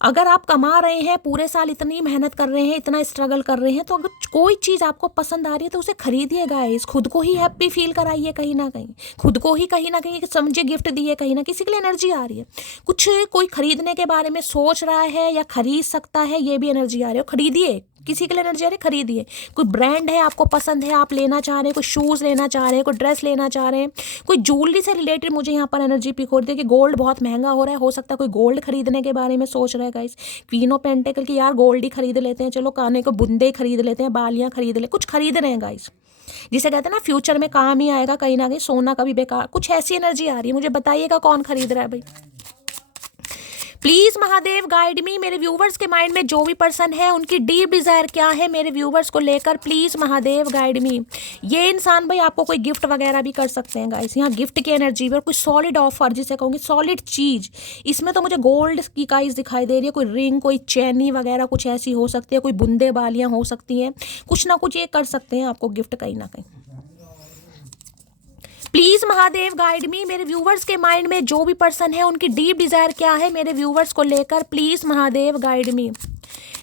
अगर आप कमा रहे हैं, पूरे साल इतनी मेहनत कर रहे हैं, इतना स्ट्रगल कर रहे हैं, तो अगर कोई चीज़ आपको पसंद आ रही है तो उसे खरीदिए गाइस, खुद को ही हैप्पी फील कराइए कहीं ना कहीं, खुद को ही कहीं ना कहीं समझिए गिफ्ट दिए कहीं ना किसी के लिए एनर्जी आ रही है। कुछ कोई खरीदने के बारे में सोच रहा है या खरीद सकता है, ये भी एनर्जी आ रही है, खरीदिए। किसी के लिए एनर्जी आ रही है खरीदिए। कोई ब्रांड है आपको पसंद है, आप लेना चाह रहे हैं, कोई शूज़ लेना चाह रहे हैं, कोई ड्रेस लेना चाह रहे हैं, कोई ज्वेलरी से रिलेटेड मुझे यहाँ पर एनर्जी पिक हो रही है कि गोल्ड बहुत महंगा हो रहा है, हो सकता है कोई गोल्ड खरीदने के बारे में सोच रहा है गाइस। क्वीन ऑफ पेंटिकल की यार गोल्ड ही खरीद लेते हैं, चलो काने को बुंदे खरीद लेते हैं, बालियाँ खरीद ले, कुछ खरीद रहे हैं गाइस, जिसे कहते हैं ना फ्यूचर में काम ही आएगा कहीं ना कहीं, सोना कभी बेकार, कुछ ऐसी एनर्जी आ रही है। मुझे बताइएगा कौन खरीद रहा है भाई, प्लीज महादेव गाइड मी। मेरे व्यूवर्स के माइंड में जो भी पर्सन है उनकी डीप डिजायर क्या है मेरे व्यूवर्स को लेकर, प्लीज महादेव गाइड मी। ये इंसान भाई आपको कोई गिफ्ट वगैरह भी कर सकते हैं गाइस, यहाँ गिफ्ट की एनर्जी भी, और कोई सॉलिड ऑफर जिसे कहूँगी सॉलिड चीज। इसमें तो मुझे गोल्ड की गाइस दिखाई दे रही है, कोई रिंग, कोई चैनी वगैरह कुछ ऐसी हो सकती है, कोई बुंदे बालियां हो सकती हैं, कुछ ना कुछ ये कर सकते हैं आपको गिफ्ट कहीं ना कहीं। Please Mahadev guide me. मेरे व्यूवर्स के माइंड में जो भी पर्सन है उनकी डीप डिजायर क्या है मेरे व्यूवर्स को लेकर, प्लीज महादेव गाइड मी।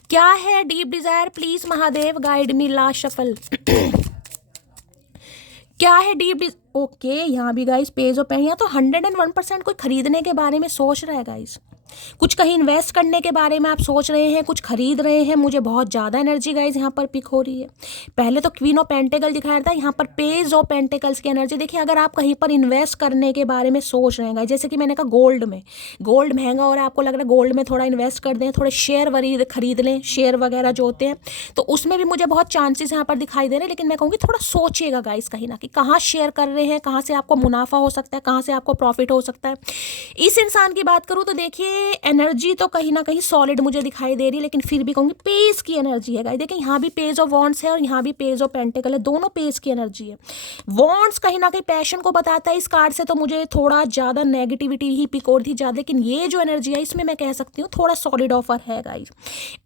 क्या है deep Dzire, please Mahadev guide me. Last shuffle क्या है डीप ओके, यहाँ भी गाइस पेज ऑफ पेन, यहाँ तो 101% कोई खरीदने के बारे में सोच रहा है गाइस, कुछ कहीं इन्वेस्ट करने के बारे में आप सोच रहे हैं, कुछ खरीद रहे हैं। मुझे बहुत ज़्यादा एनर्जी गाइज यहाँ पर पिक हो रही है। पहले तो क्वीन ऑफ पेंटिकल दिखाया था, यहाँ पर पेज ऑफ पेंटिकल्स की एनर्जी। देखिए अगर आप कहीं पर इन्वेस्ट करने के बारे में सोच रहे हैं, जैसे कि मैंने कहा गोल्ड में, गोल्ड महंगा हो रहा है, आपको लग रहा है गोल्ड में थोड़ा इन्वेस्ट कर दें, थोड़े शेयर वरी खरीद लें, शेयर वगैरह जो होते हैं, तो उसमें भी मुझे बहुत चांसेस यहाँ पर दिखाई दे रहे हैं। लेकिन मैं कहूँगी थोड़ा सोचिएगा गाइज कहीं ना कि कहाँ शेयर कर रहे हैं, कहाँ से आपको मुनाफा हो सकता है, कहाँ से आपको प्रॉफिट हो सकता है। इस इंसान की बात करूँ तो देखिए एनर्जी तो कहीं ना कहीं सॉलिड मुझे दिखाई दे रही है, लेकिन फिर भी कहूँगी पेज की एनर्जी है गाइस। देखिए यहाँ भी पेज ऑफ वॉन्ड्स है और यहाँ भी पेज ऑफ पेंटिकल है, दोनों पेज की एनर्जी है। वॉन्ड्स कहीं ना कहीं पैशन को बताता है, इस कार्ड से तो मुझे थोड़ा ज़्यादा नेगेटिविटी ही पिक हो रही थी ज़्यादा, लेकिन ये जो एनर्जी है इसमें मैं कह सकती हूँ थोड़ा सॉलिड ऑफर है गाइस।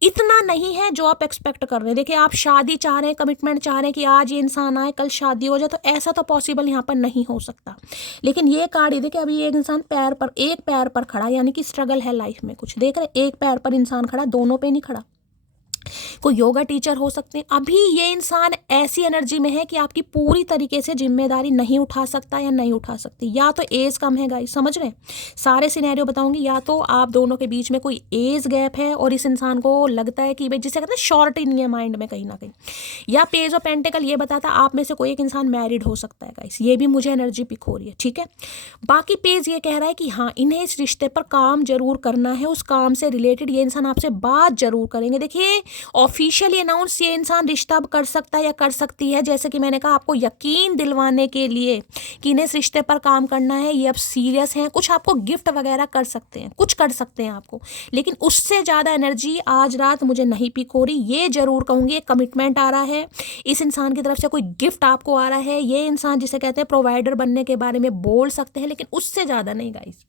इतना नहीं है जो आप एक्सपेक्ट कर रहे हैं। देखिए आप शादी चाह रहे हैं, कमिटमेंट चाह रहे हैं कि आज ये इंसान आए कल शादी हो जाए, तो ऐसा तो पॉसिबल यहाँ पर नहीं हो सकता। लेकिन ये कार्ड ये देखिए अभी एक इंसान एक पैर पर खड़ा, यानी कि स्ट्रगल है लाइफ में, कुछ देख रहे, एक पैर पर इंसान खड़ा, दोनों पे नहीं खड़ा। कोई योगा टीचर हो सकते हैं। अभी ये इंसान ऐसी एनर्जी में है कि आपकी पूरी तरीके से जिम्मेदारी नहीं उठा सकता या नहीं उठा सकती। या तो एज कम है गाइस, समझ रहे हैं, सारे सिनेरियो बताऊंगी। या तो आप दोनों के बीच में कोई एज गैप है और इस इंसान को लगता है कि भाई जिसे कहते हैं श्योरिटी नहीं है माइंड में कहीं ना कहीं। या पेज ऑफ पेंटिकल ये बताता है आप में से कोई एक इंसान मैरिड हो सकता है गाइस, ये भी मुझे एनर्जी पिक हो रही है, ठीक है। बाकी पेज ये कह रहा है कि हाँ इन्हें इस रिश्ते पर काम जरूर करना है, उस काम से रिलेटेड ये इंसान आपसे बात जरूर करेंगे। देखिए ऑफिशियली अनाउंस ये इंसान रिश्ता अब कर सकता है या कर सकती है, जैसे कि मैंने कहा आपको यकीन दिलवाने के लिए कि इन्हें इस रिश्ते पर काम करना है, ये अब सीरियस हैं। कुछ आपको गिफ्ट वगैरह कर सकते हैं, कुछ कर सकते हैं आपको, लेकिन उससे ज़्यादा एनर्जी आज रात मुझे नहीं पिक हो रही। ये जरूर कहूँगी एक कमिटमेंट आ रहा है इस इंसान की तरफ से, कोई गिफ्ट आपको आ रहा है। ये इंसान जिसे कहते हैं प्रोवाइडर बनने के बारे में बोल सकते हैं, लेकिन उससे ज़्यादा नहीं गाइस,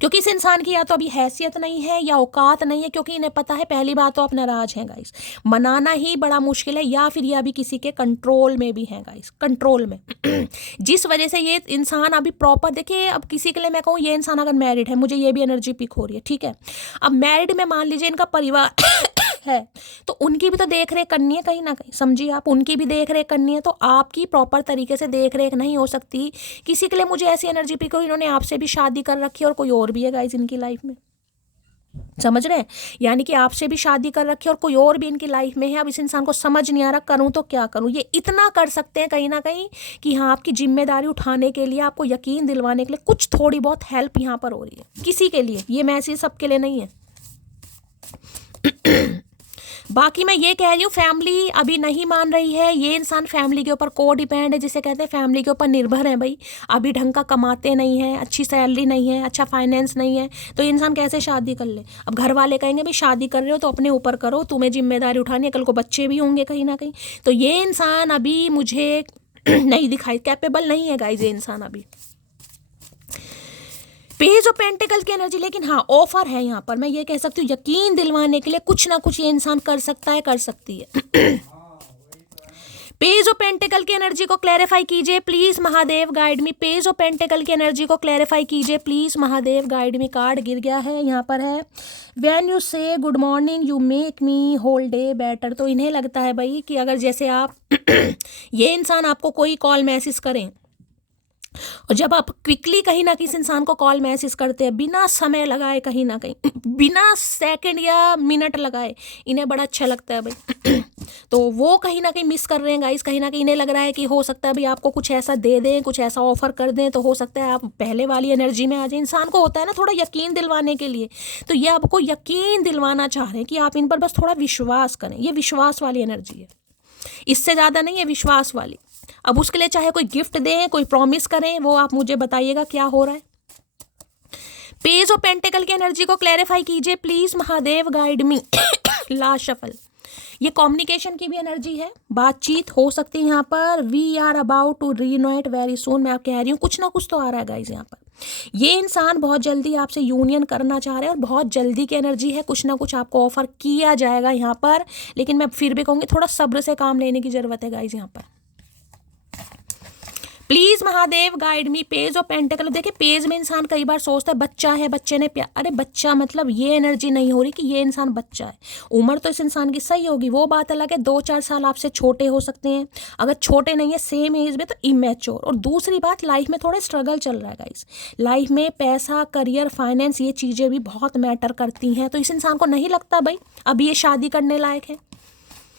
क्योंकि इस इंसान की या तो अभी हैसियत नहीं है या औकात नहीं है, क्योंकि इन्हें पता है पहली बात तो आप नाराज हैं गाइस, मनाना ही बड़ा मुश्किल है, या फिर ये अभी किसी के कंट्रोल में भी है गाइस, कंट्रोल में जिस वजह से ये इंसान अभी प्रॉपर देखिए। अब किसी के लिए मैं कहूँ ये इंसान अगर मैरिड है, मुझे ये भी एनर्जी पिक हो रही है, ठीक है। अब मैरिड में मान लीजिए इनका परिवार है तो उनकी भी तो देख रेख करनी है कहीं ना कहीं, समझिए आप, उनकी भी देख रेख करनी है, तो आपकी प्रॉपर तरीके से देख रेख नहीं हो सकती। किसी के लिए मुझे ऐसी एनर्जी पिक हो, इन्होंने आपसे भी शादी कर रखी है और कोई और भी है गाइस इनकी लाइफ में, समझ रहे हैं, यानी कि आपसे भी शादी कर रखी है और कोई और भी इनकी लाइफ में है। अब इस इंसान को समझ नहीं आ रहा करूं तो क्या करूं। ये इतना कर सकते हैं कहीं ना कहीं कि हाँ आपकी जिम्मेदारी उठाने के लिए, आपको यकीन दिलवाने के लिए कुछ थोड़ी बहुत हेल्प यहाँ पर हो रही है किसी के लिए, ये मैसेज सबके लिए नहीं है। बाकी मैं ये कह रही हूँ फैमिली अभी नहीं मान रही है, ये इंसान फैमिली के ऊपर को डिपेंड है, जिसे कहते हैं फैमिली के ऊपर निर्भर है भाई। अभी ढंग का कमाते नहीं है, अच्छी सैलरी नहीं है, अच्छा फाइनेंस नहीं है, तो ये इंसान कैसे शादी कर ले। अब घर वाले कहेंगे भाई शादी कर रहे हो तो अपने ऊपर करो, तुम्हें जिम्मेदारी उठानी है, कल को बच्चे भी होंगे कहीं ना कहीं। तो ये इंसान अभी मुझे नहीं दिखाई, कैपेबल नहीं है गाइस ये इंसान अभी। पेज ऑफ पेंटिकल की एनर्जी, लेकिन हाँ ऑफर है यहाँ पर, मैं ये कह सकती हूँ यकीन दिलवाने के लिए कुछ ना कुछ ये इंसान कर सकता है, कर सकती है। पेज ऑफ पेंटिकल की एनर्जी को क्लैरिफाई कीजिए please Mahadev guide me. Page of pentacle की एनर्जी को क्लैरिफाई कीजिए please Mahadev guide me. Card गिर गया है यहाँ पर है when you say good morning you make me whole day better. तो इन्हें लगता है भाई कि अगर जैसे आप ये इंसान आपको कोई कॉल मैसेज करें और जब आप क्विकली कहीं ना किसी इंसान को कॉल मैसेज करते हैं बिना समय लगाए, कहीं ना कहीं बिना सेकंड या मिनट लगाए, इन्हें बड़ा अच्छा लगता है भाई। तो वो कहीं ना कहीं मिस कर रहे हैं गाइस, कहीं ना कहीं इन्हें लग रहा है कि हो सकता है भाई आपको कुछ ऐसा दे दें, कुछ ऐसा ऑफर कर दें, तो हो सकता है आप पहले वाली एनर्जी में आ जाए। इंसान को होता है ना थोड़ा यकीन दिलवाने के लिए, तो ये आपको यकीन दिलवाना चाह रहे हैं कि आप इन पर बस थोड़ा विश्वास करें। ये विश्वास वाली एनर्जी है, इससे ज़्यादा नहीं है, विश्वास वाली। अब उसके लिए चाहे कोई गिफ्ट दें, कोई प्रॉमिस करें, वो आप मुझे बताइएगा क्या हो रहा है। पेज ऑफ पेंटिकल की एनर्जी को क्लैरिफाई कीजिए please Mahadev guide me. Last shuffle, ये कम्युनिकेशन की भी एनर्जी है, बातचीत हो सकती है यहाँ पर। We are about to reunite very soon, मैं आप कह रही हूँ कुछ ना कुछ तो आ रहा है गाइज यहाँ पर। ये इंसान बहुत जल्दी आपसे यूनियन करना चाह रहे हैं और बहुत जल्दी की एनर्जी है, कुछ ना कुछ आपको ऑफर किया जाएगा यहाँ पर। लेकिन मैं फिर भी कहूँगी थोड़ा सब्र से काम लेने की जरूरत है गाइज यहाँ पर। Please Mahadev guide me. Page of pentacle, देखिए पेज में इंसान कई बार सोचता है बच्चा है, बच्चे ने प्यार, अरे बच्चा मतलब ये एनर्जी नहीं हो रही कि ये इंसान बच्चा है। उम्र तो इस इंसान की सही होगी, वो बात अलग है, 2-4 साल आपसे छोटे हो सकते हैं, अगर छोटे नहीं है सेम एज में तो इमेच्योर। और दूसरी बात लाइफ में थोड़ा स्ट्रगल चल रहा है गाइस, लाइफ में पैसा, करियर, फाइनेंस, ये चीज़ें भी बहुत मैटर करती हैं। तो इस इंसान को नहीं लगता भाई अभी ये शादी करने लायक है,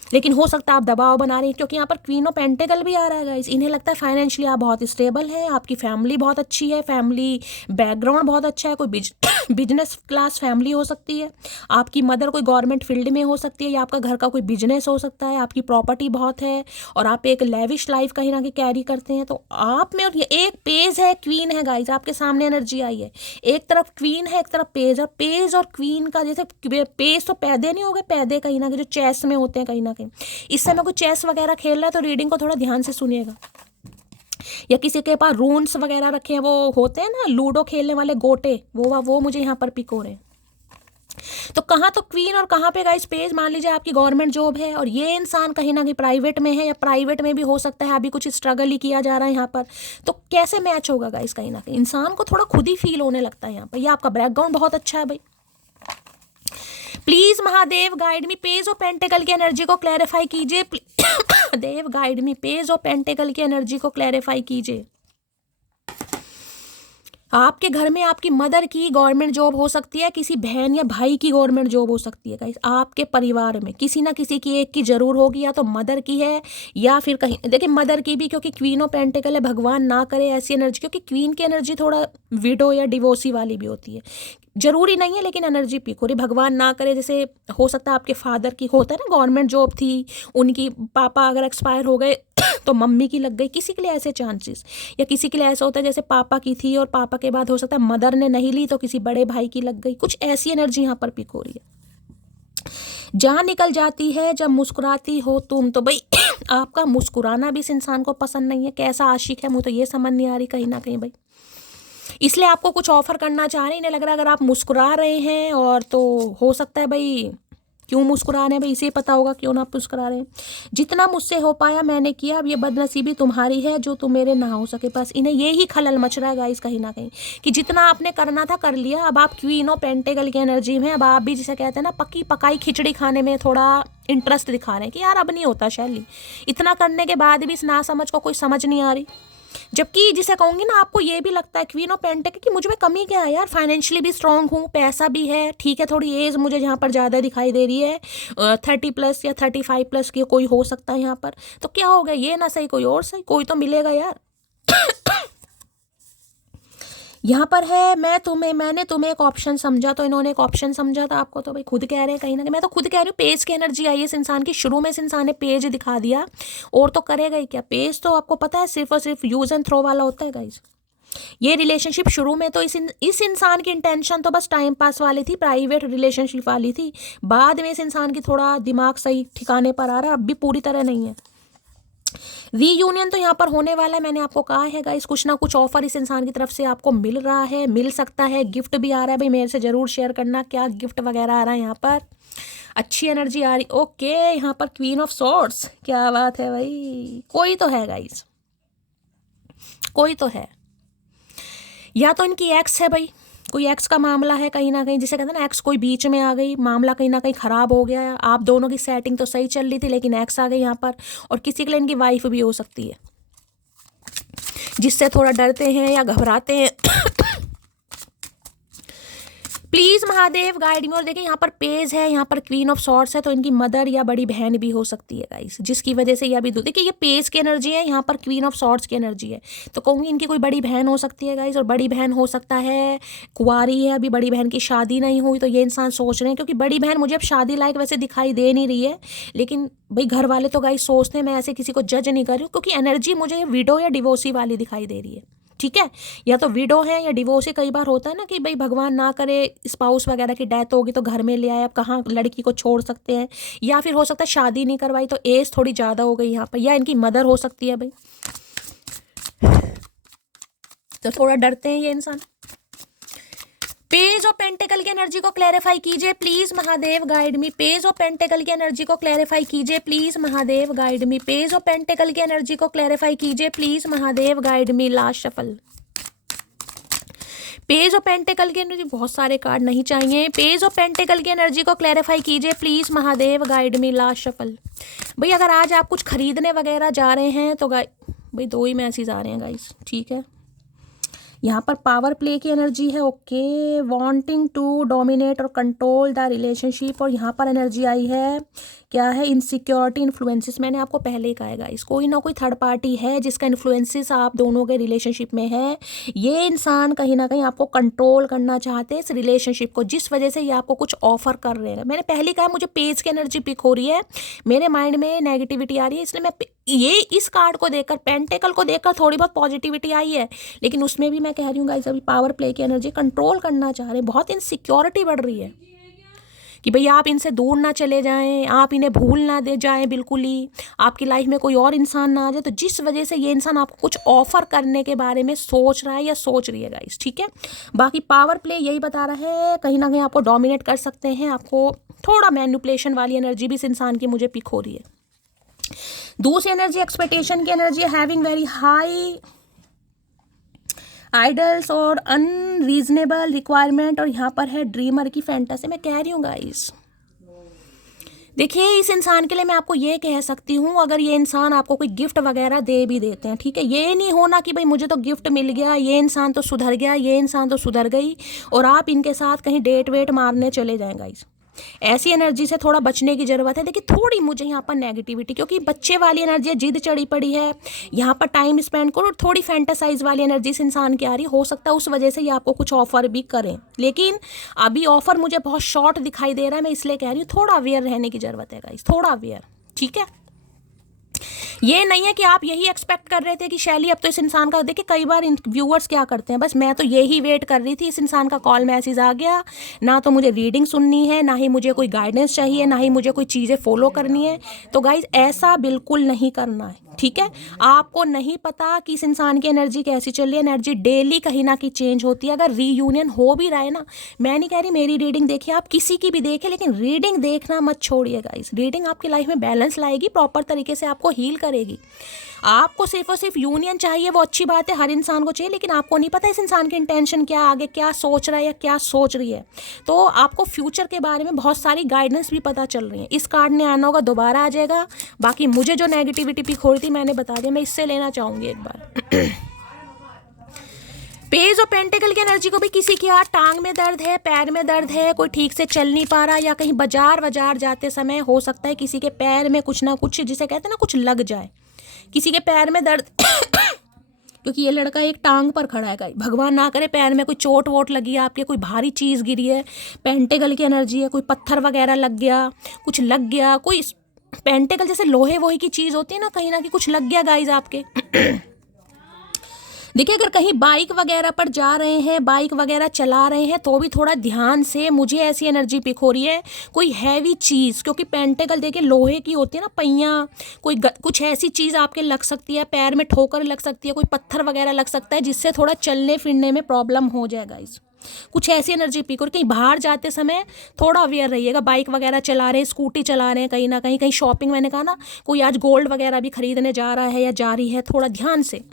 लेकिन हो सकता है आप दबाव बना रहे हैं, क्योंकि यहाँ पर क्वीन ऑफ पेंटिकल भी आ रहा है गाइस। इन्हें लगता है फाइनेंशियली आप बहुत स्टेबल हैं, आपकी फैमिली बहुत अच्छी है, फैमिली बैकग्राउंड बहुत अच्छा है, कोई बिजनेस क्लास फैमिली हो सकती है, आपकी मदर कोई गवर्नमेंट फील्ड में हो सकती है, या आपका घर का कोई बिजनेस हो सकता है, आपकी प्रॉपर्टी बहुत है और आप एक लेविश लाइफ कहीं ना कहीं कैरी करते हैं। तो आप में, और ये एक पेज है, क्वीन है गाइस, आपके सामने एनर्जी आई है, एक तरफ क्वीन है, एक तरफ पेज। और पेज और क्वीन का जैसे पेज तो पैदे नहीं हो गए, पैदे कहीं ना कहीं जो चेस में होते हैं कहीं ना कहीं। इस समय कोई चेस वगैरह खेल रहा है तो रीडिंग को थोड़ा ध्यान से सुनिएगा, या किसी के पास रून्स वगैरह रखे हैं, वो होते हैं ना लूडो खेलने वाले गोटे, वो मुझे यहाँ पर पिक हो रहे हैं। तो कहाँ तो क्वीन और कहाँ पे गाइस पेज। मान लीजिए आपकी गवर्नमेंट जॉब है और ये इंसान कहीं ना कहीं प्राइवेट में है, या प्राइवेट में भी हो सकता है अभी कुछ स्ट्रगल ही किया जा रहा है यहाँ पर। तो कैसे मैच होगा गाइस, कहीं ना कहीं इंसान को थोड़ा खुद ही फील होने लगता है यहाँ पर। ये आपका बैकग्राउंड बहुत अच्छा है भाई। Please Mahadev guide me, page of pentacle की एनर्जी को क्लैरिफाई कीजिए। Dev guide me, page of pentacle की एनर्जी को क्लैरिफाई कीजिए। आपके घर में आपकी मदर की गवर्नमेंट जॉब हो सकती है, किसी बहन या भाई की गवर्नमेंट जॉब हो सकती है गाइस। आपके परिवार में किसी ना किसी की एक की जरूर होगी, या तो मदर की है या फिर कहीं, देखिए मदर की भी, क्योंकि क्वीन ऑफ पेंटिकल है, भगवान ना करे ऐसी एनर्जी, क्योंकि क्वीन की एनर्जी थोड़ा विडो या डिवोर्सी वाली भी होती है, जरूरी नहीं है लेकिन एनर्जी पिक हो रही, भगवान ना करे। जैसे हो सकता है आपके फादर की, होता है ना गवर्नमेंट जॉब थी, उनकी पापा अगर एक्सपायर हो गए तो मम्मी की लग गई, किसी के लिए ऐसे चांसेस, या किसी के लिए ऐसा होता है जैसे पापा की थी और पापा के बाद हो सकता है मदर ने नहीं ली तो किसी बड़े भाई की लग गई, कुछ ऐसी एनर्जी यहाँ पर पिक हो रही है। जान निकल जाती है जब मुस्कुराती हो तुम, तो भाई आपका मुस्कुराना भी इस इंसान को पसंद नहीं है। कैसा आशिक है मुझे तो ये समझ नहीं आ रही कहीं ना कहीं भाई, इसलिए आपको कुछ ऑफर करना चाह रहे हैं। इन्हें लग रहा है अगर आप मुस्कुरा रहे हैं, और तो हो सकता है भाई क्यों मुस्कुरा रहे हैं भाई, इसे पता होगा क्यों ना आप मुस्कुरा रहे हैं। जितना मुझसे हो पाया मैंने किया, अब ये बदनसीबी तुम्हारी है जो तुम मेरे ना हो सके। बस इन्हें यही खलल मच रहा है गाइस कहीं ना कहीं, कि जितना आपने करना था कर लिया। अब आप क्वीन ऑफ पेंटिकल की एनर्जी में, अब आप भी जिसे कहते हैं ना पक्की पकाई खिचड़ी खाने में थोड़ा इंटरेस्ट दिखा रहे हैं कि यार अब नहीं होता शैली, इतना करने के बाद भी इस नासमझ को कोई समझ नहीं आ रही। जबकि जिसे कहूँगी ना, आपको ये भी लगता है क्वीन ऑफ पेंटिकल कि मुझ में कमी क्या है यार, फाइनेंशियली भी स्ट्रांग हूँ, पैसा भी है, ठीक है थोड़ी एज मुझे यहाँ पर ज़्यादा दिखाई दे रही है, 30+ या 35+ की कोई हो सकता है यहाँ पर, तो क्या हो गया, ये ना सही कोई और सही, कोई तो मिलेगा यार। यहाँ पर है मैंने तुम्हें एक ऑप्शन समझा, तो इन्होंने एक ऑप्शन समझा था आपको, तो भाई खुद कह रहे हैं कहीं ना कहीं, मैं तो खुद कह रही हूँ पेज की एनर्जी आई है इस इंसान की। शुरू में इस इंसान ने पेज दिखा दिया, और तो करेगा ही क्या, पेज तो आपको पता है सिर्फ और सिर्फ यूज एंड थ्रो वाला होता है गाइज। ये रिलेशनशिप शुरू में तो इस इंसान की इंटेंशन तो बस टाइम पास वाली थी, प्राइवेट रिलेशनशिप वाली थी। बाद में इस इंसान की थोड़ा दिमाग सही ठिकाने पर आ रहा है, अब भी पूरी तरह नहीं है। रीयूनियन तो यहाँ पर होने वाला है, मैंने आपको कहा है गाइस, कुछ ना कुछ ऑफर इस इंसान की तरफ से आपको मिल रहा है, मिल सकता है। गिफ्ट भी आ रहा है भाई, मेरे से जरूर शेयर करना क्या गिफ्ट वगैरह आ रहा है यहाँ पर। अच्छी एनर्जी आ रही, ओके। यहाँ पर क्वीन ऑफ सॉर्ड्स, क्या बात है भाई, कोई तो है गाइस, कोई तो है। या तो इनकी एक्स है भाई, कोई एक्स का मामला है कहीं ना कहीं, जिसे कहते हैं ना एक्स कोई बीच में आ गई, मामला कहीं ना कहीं खराब हो गया। आप दोनों की सेटिंग तो सही चल रही थी लेकिन एक्स आ गई यहाँ पर। और किसी के लिए इनकी वाइफ भी हो सकती है, जिससे थोड़ा डरते हैं या घबराते हैं। प्लीज महादेव गाइड मी। और देखिए यहाँ पर पेज है, यहाँ पर क्वीन ऑफ सॉर्ड्स है, तो इनकी मदर या बड़ी बहन भी हो सकती है गाइस, जिसकी वजह से यह भी देखिए ये पेज की एनर्जी है, यहाँ पर क्वीन ऑफ सॉर्ड्स की एनर्जी है, तो कहूँगी इनकी कोई बड़ी बहन हो सकती है गाइस। और बड़ी बहन हो सकता है कुंवारी है, अभी बड़ी बहन की शादी नहीं हुई, तो ये इंसान सोच रहे हैं, क्योंकि बड़ी बहन मुझे अब शादी लायक वैसे दिखाई दे नहीं रही है, लेकिन भाई घर वाले तो गाइस सोचते हैं, मैं ऐसे किसी को जज नहीं कर रही हूँ, क्योंकि एनर्जी मुझे विडो या डिवोर्सी वाली दिखाई दे रही है। ठीक है, या तो विडो है या डिवोर्स। कई बार होता है ना कि भाई भगवान ना करे स्पाउस वगैरह की डेथ होगी तो घर में ले आए, अब कहाँ लड़की को छोड़ सकते हैं। या फिर हो सकता है शादी नहीं करवाई तो एज थोड़ी ज़्यादा हो गई यहाँ पर, या इनकी मदर हो सकती है भाई, तो थोड़ा डरते हैं ये इंसान। पेज ऑफ पेंटिकल की एनर्जी को क्लैरिफाई कीजिए please Mahadev guide me. Page of pentacle की एनर्जी को क्लैरिफाई कीजिए please Mahadev guide me. Page of pentacle की एनर्जी को क्लैरिफाई कीजिए please Mahadev guide me. Last shuffle, page of pentacle की एनर्जी, बहुत सारे कार्ड नहीं चाहिए। पेज ऑफ पेंटिकल की एनर्जी को क्लैरिफाई कीजिए please Mahadev guide me. Last shuffle. भाई अगर आज आप कुछ खरीदने वगैरह जा रहे हैं तो भाई 2 ही मैसेज आ रहे हैं गाइस, ठीक है। यहाँ पर पावर प्ले की एनर्जी है, ओके। वांटिंग टू डोमिनेट और कंट्रोल द रिलेशनशिप। और यहाँ पर एनर्जी आई है, क्या है, इनसिक्योरिटी इन्फ्लुएंसेस। मैंने आपको पहले ही कहा है, कोई ना कोई थर्ड पार्टी है जिसका इन्फ्लुएंसेस आप दोनों के रिलेशनशिप में है। ये इंसान कहीं ना कहीं आपको कंट्रोल करना चाहते हैं इस रिलेशनशिप को, जिस वजह से ये आपको कुछ ऑफर कर रहे हैं। मैंने पहले कहा मुझे पेज की एनर्जी पिक हो रही है, मेरे माइंड में नेगेटिविटी आ रही है, इसलिए मैं ये इस कार्ड को देखकर, पेंटिकल को देखकर थोड़ी बहुत पॉजिटिविटी आई है, लेकिन उसमें भी मैं कह रही हूँ गाइस अभी पावर प्ले की एनर्जी, कंट्रोल करना चाह रहे हैं, बहुत इनसिक्योरिटी बढ़ रही है कि भाई आप इनसे दूर ना चले जाएं, आप इन्हें भूल ना दे जाएं बिल्कुल ही, आपकी लाइफ में कोई और इंसान ना आ जाए, तो जिस वजह से ये इंसान आपको कुछ ऑफर करने के बारे में सोच रहा है या सोच रही है गाइस, ठीक है। बाकी पावर प्ले यही बता रहा है, कहीं ना कहीं आपको डोमिनेट कर सकते हैं, आपको थोड़ा मैनिपुलेशन वाली एनर्जी भी इस इंसान की मुझे पिक हो रही है। दूसरी एनर्जी एक्सपेक्टेशन की energy, having very high idols और अनरीजनेबल रिक्वायरमेंट। और यहाँ पर है ड्रीमर की फैंटेसी। मैं कह रही हूँ गाइस देखिए, इस इंसान के लिए मैं आपको ये कह सकती हूँ, अगर ये इंसान आपको कोई गिफ्ट वगैरह दे भी देते हैं, ठीक है, ये नहीं होना कि भाई मुझे तो गिफ्ट मिल गया, ये इंसान तो सुधर गया, ये इंसान तो सुधर गई, और आप इनके साथ कहीं डेट वेट मारने चले जाएं गाइस। ऐसी एनर्जी से थोड़ा बचने की ज़रूरत है। देखिए, थोड़ी मुझे यहाँ पर नेगेटिविटी, क्योंकि बच्चे वाली एनर्जी, जिद चढ़ी पड़ी है, यहाँ पर टाइम स्पेंड करो, और थोड़ी फैंटासाइज वाली एनर्जी से इंसान की आ रही, हो सकता है उस वजह से ये आपको कुछ ऑफर भी करें, लेकिन अभी ऑफर मुझे बहुत शॉर्ट दिखाई दे रहा है। मैं इसलिए कह रही हूँ थोड़ा अवेयर रहने की ज़रूरत है गाइस, थोड़ा अवेयर, ठीक है। ये नहीं है कि आप यही एक्सपेक्ट कर रहे थे कि शैली अब तो इस इंसान का, देखिए कई बार व्यूअर्स क्या करते हैं, बस मैं तो यही वेट कर रही थी, इस इंसान का कॉल मैसेज आ गया, ना तो मुझे रीडिंग सुननी है, ना ही मुझे कोई गाइडेंस चाहिए, ना ही मुझे कोई चीज़ें फॉलो करनी है। तो गाइज ऐसा बिल्कुल नहीं करना है, ठीक है। आपको नहीं पता कि इस इंसान की एनर्जी कैसी चल रही है, एनर्जी डेली कहीं ना कहीं चेंज होती है। अगर रीयूनियन हो भी रहा है ना, मैं नहीं कह रही मेरी रीडिंग देखिए, आप किसी की भी देखें, लेकिन रीडिंग देखना मत छोड़िए गाइस। रीडिंग आपकी लाइफ में बैलेंस लाएगी, प्रॉपर तरीके से आपको हील करेगी। आपको सिर्फ और सिर्फ यूनियन चाहिए, वो अच्छी बात है, हर इंसान को चाहिए, लेकिन आपको नहीं पता इस इंसान की इंटेंशन क्या, आगे क्या सोच रहा है या क्या सोच रही है। तो आपको फ्यूचर के बारे में बहुत सारी गाइडेंस भी पता चल रही है। इस कार्ड ने आना होगा, दोबारा आ जाएगा। बाकी मुझे जो नेगेटिविटी पिक हो रही थी मैंने बता दिया, मैं इससे लेना चाहूँगी एक बार। पेज और पेंटिकल की एनर्जी को भी, किसी की यार टांग में दर्द है, पैर में दर्द है, कोई ठीक से चल नहीं पा रहा, या कहीं बाजार जाते समय हो सकता है किसी के पैर में कुछ ना कुछ, जिसे कहते हैं ना, कुछ लग जाए, किसी के पैर में दर्द। क्योंकि ये लड़का एक टांग पर खड़ा है, भगवान ना करे पैर में कोई चोट वोट लगी है आपके, कोई भारी चीज़ गिरी है। पेंटिकल की एनर्जी है, कोई पत्थर वगैरह लग गया, कुछ लग गया, कोई पेंटिकल जैसे लोहे वोहे की चीज़ होती है ना, कहीं ना कहीं कुछ लग गया गाइज आपके। देखिए, अगर कहीं बाइक वगैरह पर जा रहे हैं, बाइक वगैरह चला रहे हैं, तो भी थोड़ा ध्यान से, मुझे ऐसी एनर्जी पिक हो रही है, कोई हैवी चीज़, क्योंकि पेंटिकल देखिए लोहे की होती है ना, पहिया, कुछ ऐसी चीज़ आपके लग सकती है, पैर में ठोकर लग सकती है, कोई पत्थर वगैरह लग सकता है, जिससे थोड़ा चलने फिरने में प्रॉब्लम हो जाएगा। इस कुछ ऐसी एनर्जी पिक, और कहीं बाहर जाते समय थोड़ा अवेयर रहिएगा। बाइक वगैरह चला रहे हैं, स्कूटी चला रहे हैं, कहीं ना कहीं शॉपिंग, मैंने कहा ना, कोई आज गोल्ड वगैरह भी खरीदने जा रहा है या जा रही है, थोड़ा ध्यान से।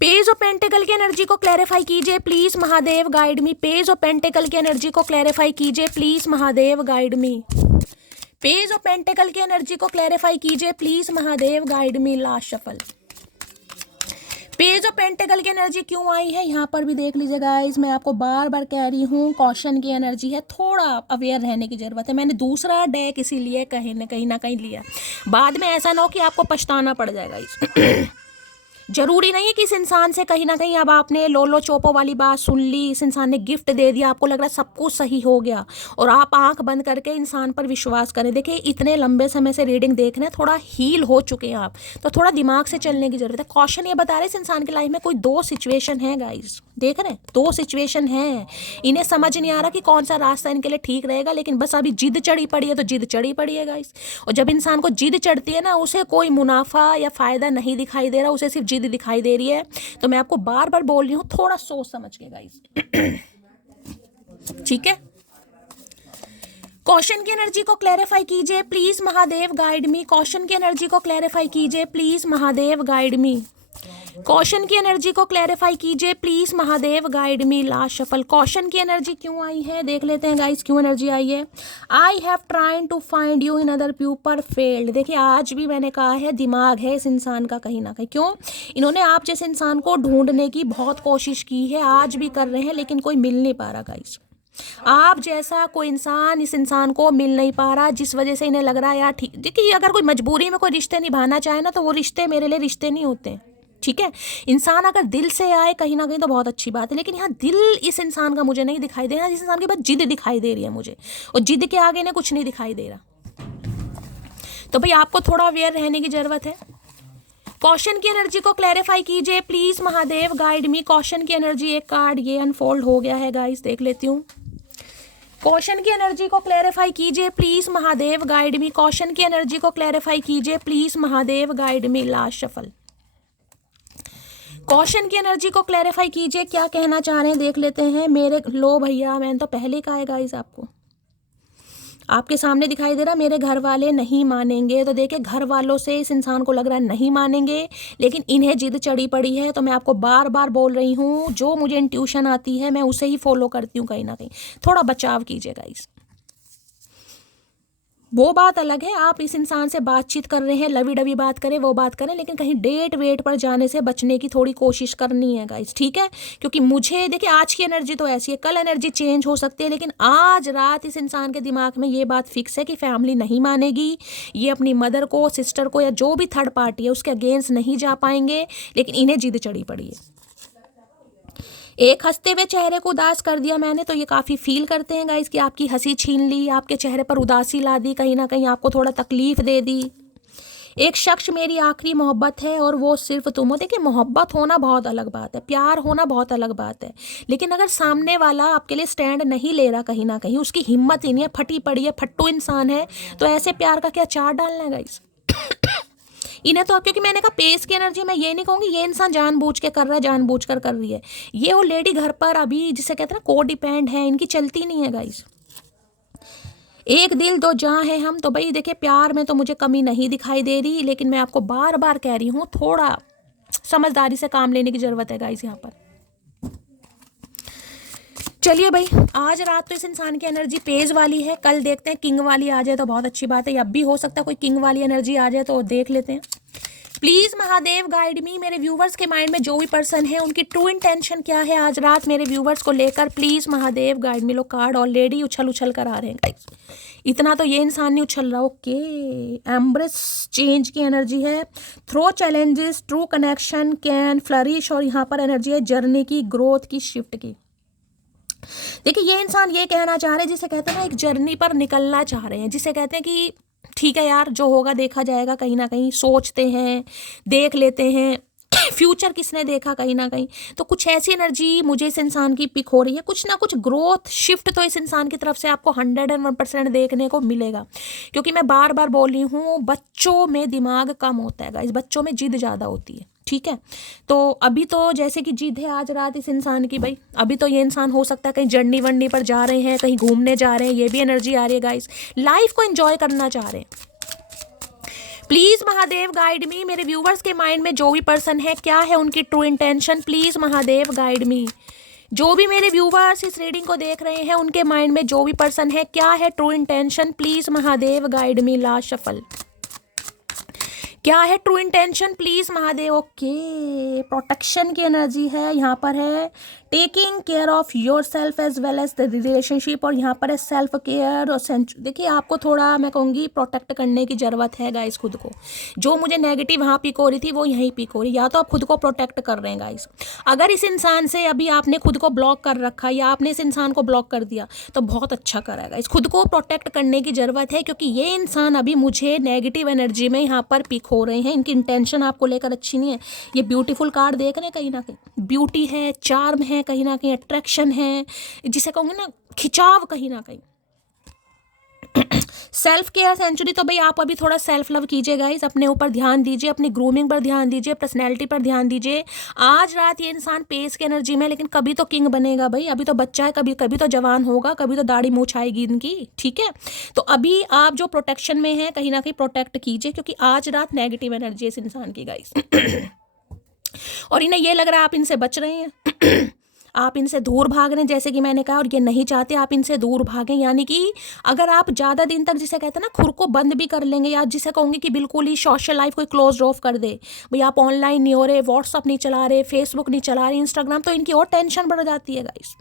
पेज और पेंटिकल की एनर्जी को क्लैरिफाई कीजिए please, Mahadev guide me. Page और पेंटिकल की एनर्जी को क्लैरिफाई कीजिए please, Mahadev guide me. Page और पेंटिकल की एनर्जी को क्लैरिफाई कीजिए please, Mahadev guide me. Last shuffle. Page और पेंटिकल की एनर्जी क्यों आई है यहाँ पर भी देख लीजिए गाइस। मैं आपको बार बार कह रही हूँ, कॉशन की एनर्जी है, थोड़ा अवेयर रहने की जरूरत है। मैंने दूसरा डेक इसीलिए कहीं ना कहीं लिया, बाद में ऐसा ना हो कि आपको पछताना पड़ जाएगा इस। जरूरी नहीं है कि इस इंसान से कहीं ना कहीं अब आपने लोलो चोपो वाली बात सुन ली, इस इंसान ने गिफ्ट दे दिया, आपको लग रहा है सब कुछ सही हो गया और आप आंख बंद करके इंसान पर विश्वास करें। देखिए, इतने लंबे समय से रीडिंग देख रहे हैं, थोड़ा हील हो चुके हैं आप, तो थोड़ा दिमाग से चलने की जरूरत है। कॉशन ये बता रहे हैं इस इंसान की लाइफ में कोई दो सिचुएशन है गाइज, देख रहे हैं, दो सिचुएशन है। इन्हें समझ नहीं आ रहा कि कौन सा रास्ता इनके लिए ठीक रहेगा, लेकिन बस अभी जिद चढ़ी पड़ी है, तो जिद चढ़ी पड़ी है गाइज। और जब इंसान को जिद चढ़ती है ना, उसे कोई मुनाफा या फायदा नहीं दिखाई दे रहा, उसे सिर्फ जिद दिखाई दे रही है। तो मैं आपको बार बार बोल रही हूँ, थोड़ा सोच समझ के गाइस, ठीक है। कॉशन की एनर्जी को क्लैरिफाई कीजिए please, Mahadev guide me. Caution की एनर्जी को क्लैरिफाई कीजिए please, Mahadev guide me. Caution की एनर्जी को क्लैरिफाई कीजिए please, Mahadev guide me. Last shuffle. Caution की एनर्जी क्यों आई है देख लेते हैं गाइस, क्यों एनर्जी आई है। I have trying to find you in other people failed. देखिए, आज भी मैंने कहा है, दिमाग है इस इंसान का कहीं ना कहीं। क्यों? इन्होंने आप जैसे इंसान को ढूंढने की बहुत कोशिश की है, आज भी कर रहे हैं, लेकिन कोई मिल नहीं पा रहा गाइस। आप जैसा कोई इंसान इस इंसान को मिल नहीं पा रहा, जिस वजह से इन्हें लग रहा है यार ठीक। देखिए, अगर कोई मजबूरी में कोई रिश्ते निभाना चाहे ना, तो वो रिश्ते मेरे लिए रिश्ते नहीं होते, ठीक है। इंसान अगर दिल से आए कहीं ना कहीं तो बहुत अच्छी बात है, लेकिन यहाँ दिल इस इंसान का मुझे नहीं दिखाई दे रहा। इस इंसान के पास जिद दिखाई दे रही है मुझे, और जिद के आगे इन्हें कुछ नहीं दिखाई दे रहा। तो भाई आपको थोड़ा अवेयर रहने की जरूरत है। कॉशन की एनर्जी को क्लैरिफाई कीजिए please, Mahadev guide me. Caution की एनर्जी, एक कार्ड ये अनफोल्ड हो गया है गाइस, देख लेती हूँ। कॉशन की एनर्जी को क्लैरिफाई कीजिए please, Mahadev guide me. Caution की एनर्जी को क्लैरिफाई कीजिए please, Mahadev guide me. Last shuffle. Caution की एनर्जी को क्लैरिफाई कीजिए, क्या कहना चाह रहे हैं देख लेते हैं। मेरे लो भैया, मैंने तो पहले कहा है गाइस आपको, आपके सामने दिखाई दे रहा मेरे घर वाले नहीं मानेंगे। तो देखिए, घर वालों से इस इंसान को लग रहा है नहीं मानेंगे, लेकिन इन्हें जिद चढ़ी पड़ी है। तो मैं आपको बार बार बोल रही हूँ, जो मुझे इंट्यूशन आती है मैं उसे ही फॉलो करती हूँ। कहीं ना कहीं थोड़ा बचाव कीजिए गाइस, वो बात अलग है, आप इस इंसान से बातचीत कर रहे हैं, लवी डवी बात करें, वो बात करें, लेकिन कहीं डेट वेट पर जाने से बचने की थोड़ी कोशिश करनी है गाइस, ठीक है। क्योंकि मुझे देखिए आज की एनर्जी तो ऐसी है, कल एनर्जी चेंज हो सकती है, लेकिन आज रात इस इंसान के दिमाग में ये बात फिक्स है कि फैमिली नहीं मानेगी, ये अपनी मदर को, सिस्टर को या जो भी थर्ड पार्टी है उसके अगेंस्ट नहीं जा पाएंगे, लेकिन इन्हें जिद चढ़ी पड़ी है। एक हंसते हुए चेहरे को उदास कर दिया मैंने, तो ये काफ़ी फील करते हैं गाइस कि आपकी हंसी छीन ली, आपके चेहरे पर उदासी ला दी, कहीं ना कहीं आपको थोड़ा तकलीफ दे दी। एक शख्स मेरी आखिरी मोहब्बत है और वो सिर्फ तुम हो। देखिए मोहब्बत होना बहुत अलग बात है, प्यार होना बहुत अलग बात है, लेकिन अगर सामने वाला आपके लिए स्टैंड नहीं ले रहा, कहीं ना कहीं उसकी हिम्मत ही नहीं है, फटी पड़ी है, फट्टू इंसान है, तो ऐसे प्यार का क्या चार डालना है गाइस। इन्हें तो, क्योंकि मैंने कहा पेस की एनर्जी, मैं ये नहीं कहूँगी ये इंसान जानबूझ के कर रहा है, जानबूझ कर रही है, ये वो लेडी घर पर अभी जिसे कहते हैं ना को डिपेंड है, इनकी चलती नहीं है गाइस। एक दिल दो जहाँ है हम, तो भाई देखिए प्यार में तो मुझे कमी नहीं दिखाई दे रही, लेकिन मैं आपको बार बार कह रही हूँ थोड़ा समझदारी से काम लेने की जरूरत है गाइस यहाँ पर। चलिए भाई, आज रात तो इस इंसान की एनर्जी पेज वाली है, कल देखते हैं किंग वाली आ जाए तो बहुत अच्छी बात है, या भी हो सकता है कोई किंग वाली एनर्जी आ जाए, तो देख लेते हैं। प्लीज महादेव गाइड मी, मेरे व्यूवर्स के माइंड में जो भी पर्सन है उनकी ट्रू इंटेंशन क्या है आज रात मेरे व्यूवर्स को लेकर, प्लीज महादेव गाइड मी। लोग कार्ड ऑलरेडी उछल उछल कर आ रहे हैं गाइस, इतना तो ये इंसान नहीं उछल रहा। ओके, एम्ब्रेस चेंज की एनर्जी है, through challenges, true connection can flourish, और यहाँ पर एनर्जी है जर्नी की, ग्रोथ की, शिफ्ट की। देखिए ये इंसान ये कहना चाह रहे हैं, जिसे कहते हैं ना एक जर्नी पर निकलना चाह रहे हैं, जिसे कहते हैं कि ठीक है यार जो होगा देखा जाएगा, कहीं ना कहीं सोचते हैं, देख लेते हैं, फ्यूचर किसने देखा कहीं ना कहीं। तो कुछ ऐसी एनर्जी मुझे इस इंसान की पिक हो रही है, कुछ ना कुछ ग्रोथ शिफ्ट तो इस इंसान की तरफ से आपको 101% देखने को मिलेगा। क्योंकि मैं बार बार बोल रही हूँ बच्चों में दिमाग कम होता है गाइस, बच्चों में जिद ज़्यादा होती है, ठीक है। तो अभी तो जैसे कि जिद है आज रात इस इंसान की, भाई अभी तो ये इंसान हो सकता है कहीं जर्नी वर्नी पर जा रहे हैं, कहीं घूमने जा रहे हैं, ये भी एनर्जी आ रही है गाइस, लाइफ को एंजॉय करना चाह रहे हैं। प्लीज महादेव गाइड मी, मेरे व्यूवर्स के माइंड में जो भी पर्सन है क्या है उनकी true intention, please Mahadev guide मी। जो भी मेरे व्यूवर्स इस रीडिंग को देख रहे हैं उनके माइंड में जो भी पर्सन है क्या है true intention, please Mahadev guide me. Last shuffle, क्या है true intention, please Mahadev. Okay, protection की एनर्जी है, यहाँ पर है taking care of yourself as well as the relationship, और यहाँ पर है सेल्फ केयर और देखिए आपको थोड़ा मैं कहूँगी प्रोटेक्ट करने की ज़रूरत है गाइस खुद को। जो मुझे नेगेटिव वहाँ पिक हो रही थी वो यहीं पिक हो रही, या तो आप खुद को प्रोटेक्ट कर रहे हैं गाइस। अगर इस इंसान से अभी आपने खुद को ब्लॉक कर रखा या आपने इस इंसान को ब्लॉक कर दिया तो बहुत अच्छा करा गाइस, खुद को प्रोटेक्ट करने की ज़रूरत है, क्योंकि ये इंसान अभी मुझे नेगेटिव एनर्जी में यहाँ पर पिक हो रहे हैं, इनकी इंटेंशन आपको लेकर अच्छी नहीं है। ये ब्यूटीफुल कार्ड देख रहे हैं, कहीं ना कहीं ब्यूटी है, चार्म है, कहीं ना कहीं अट्रैक्शन है, जिसे कहूँगे ना खिंचाव कहीं ना कहीं। सेल्फ केयर सेंचुरी, तो भाई आप अभी थोड़ा सेल्फ लव कीजिए गाइस, अपने ऊपर ध्यान दीजिए, अपनी ग्रूमिंग पर ध्यान दीजिए, पर्सनैलिटी पर ध्यान दीजिए। आज रात ये इंसान पेस की एनर्जी में, लेकिन कभी तो किंग बनेगा भाई, अभी तो बच्चा है, कभी कभी तो जवान होगा, कभी तो दाढ़ी मूछ आएगी इनकी, ठीक है। तो अभी आप जो प्रोटेक्शन में है कहीं ना कहीं प्रोटेक्ट कीजिए, क्योंकि आज रात नेगेटिव एनर्जी है इस इंसान की गाइस। और इन्हें ये लग रहा है आप इनसे बच रहे हैं, आप इनसे दूर भाग रहे हैं, जैसे कि मैंने कहा, और ये नहीं चाहते आप इनसे दूर भागें। यानी कि अगर आप ज़्यादा दिन तक जिसे कहते हैं ना खुद को बंद भी कर लेंगे, या जिसे कहूँगी कि बिल्कुल ही सोशल लाइफ कोई क्लोज ऑफ कर दे, भाई आप ऑनलाइन नहीं हो रहे, व्हाट्सअप नहीं चला रहे, फेसबुक नहीं चला रहे, इंस्टाग्राम, तो इनकी और टेंशन बढ़ जाती है गाइस।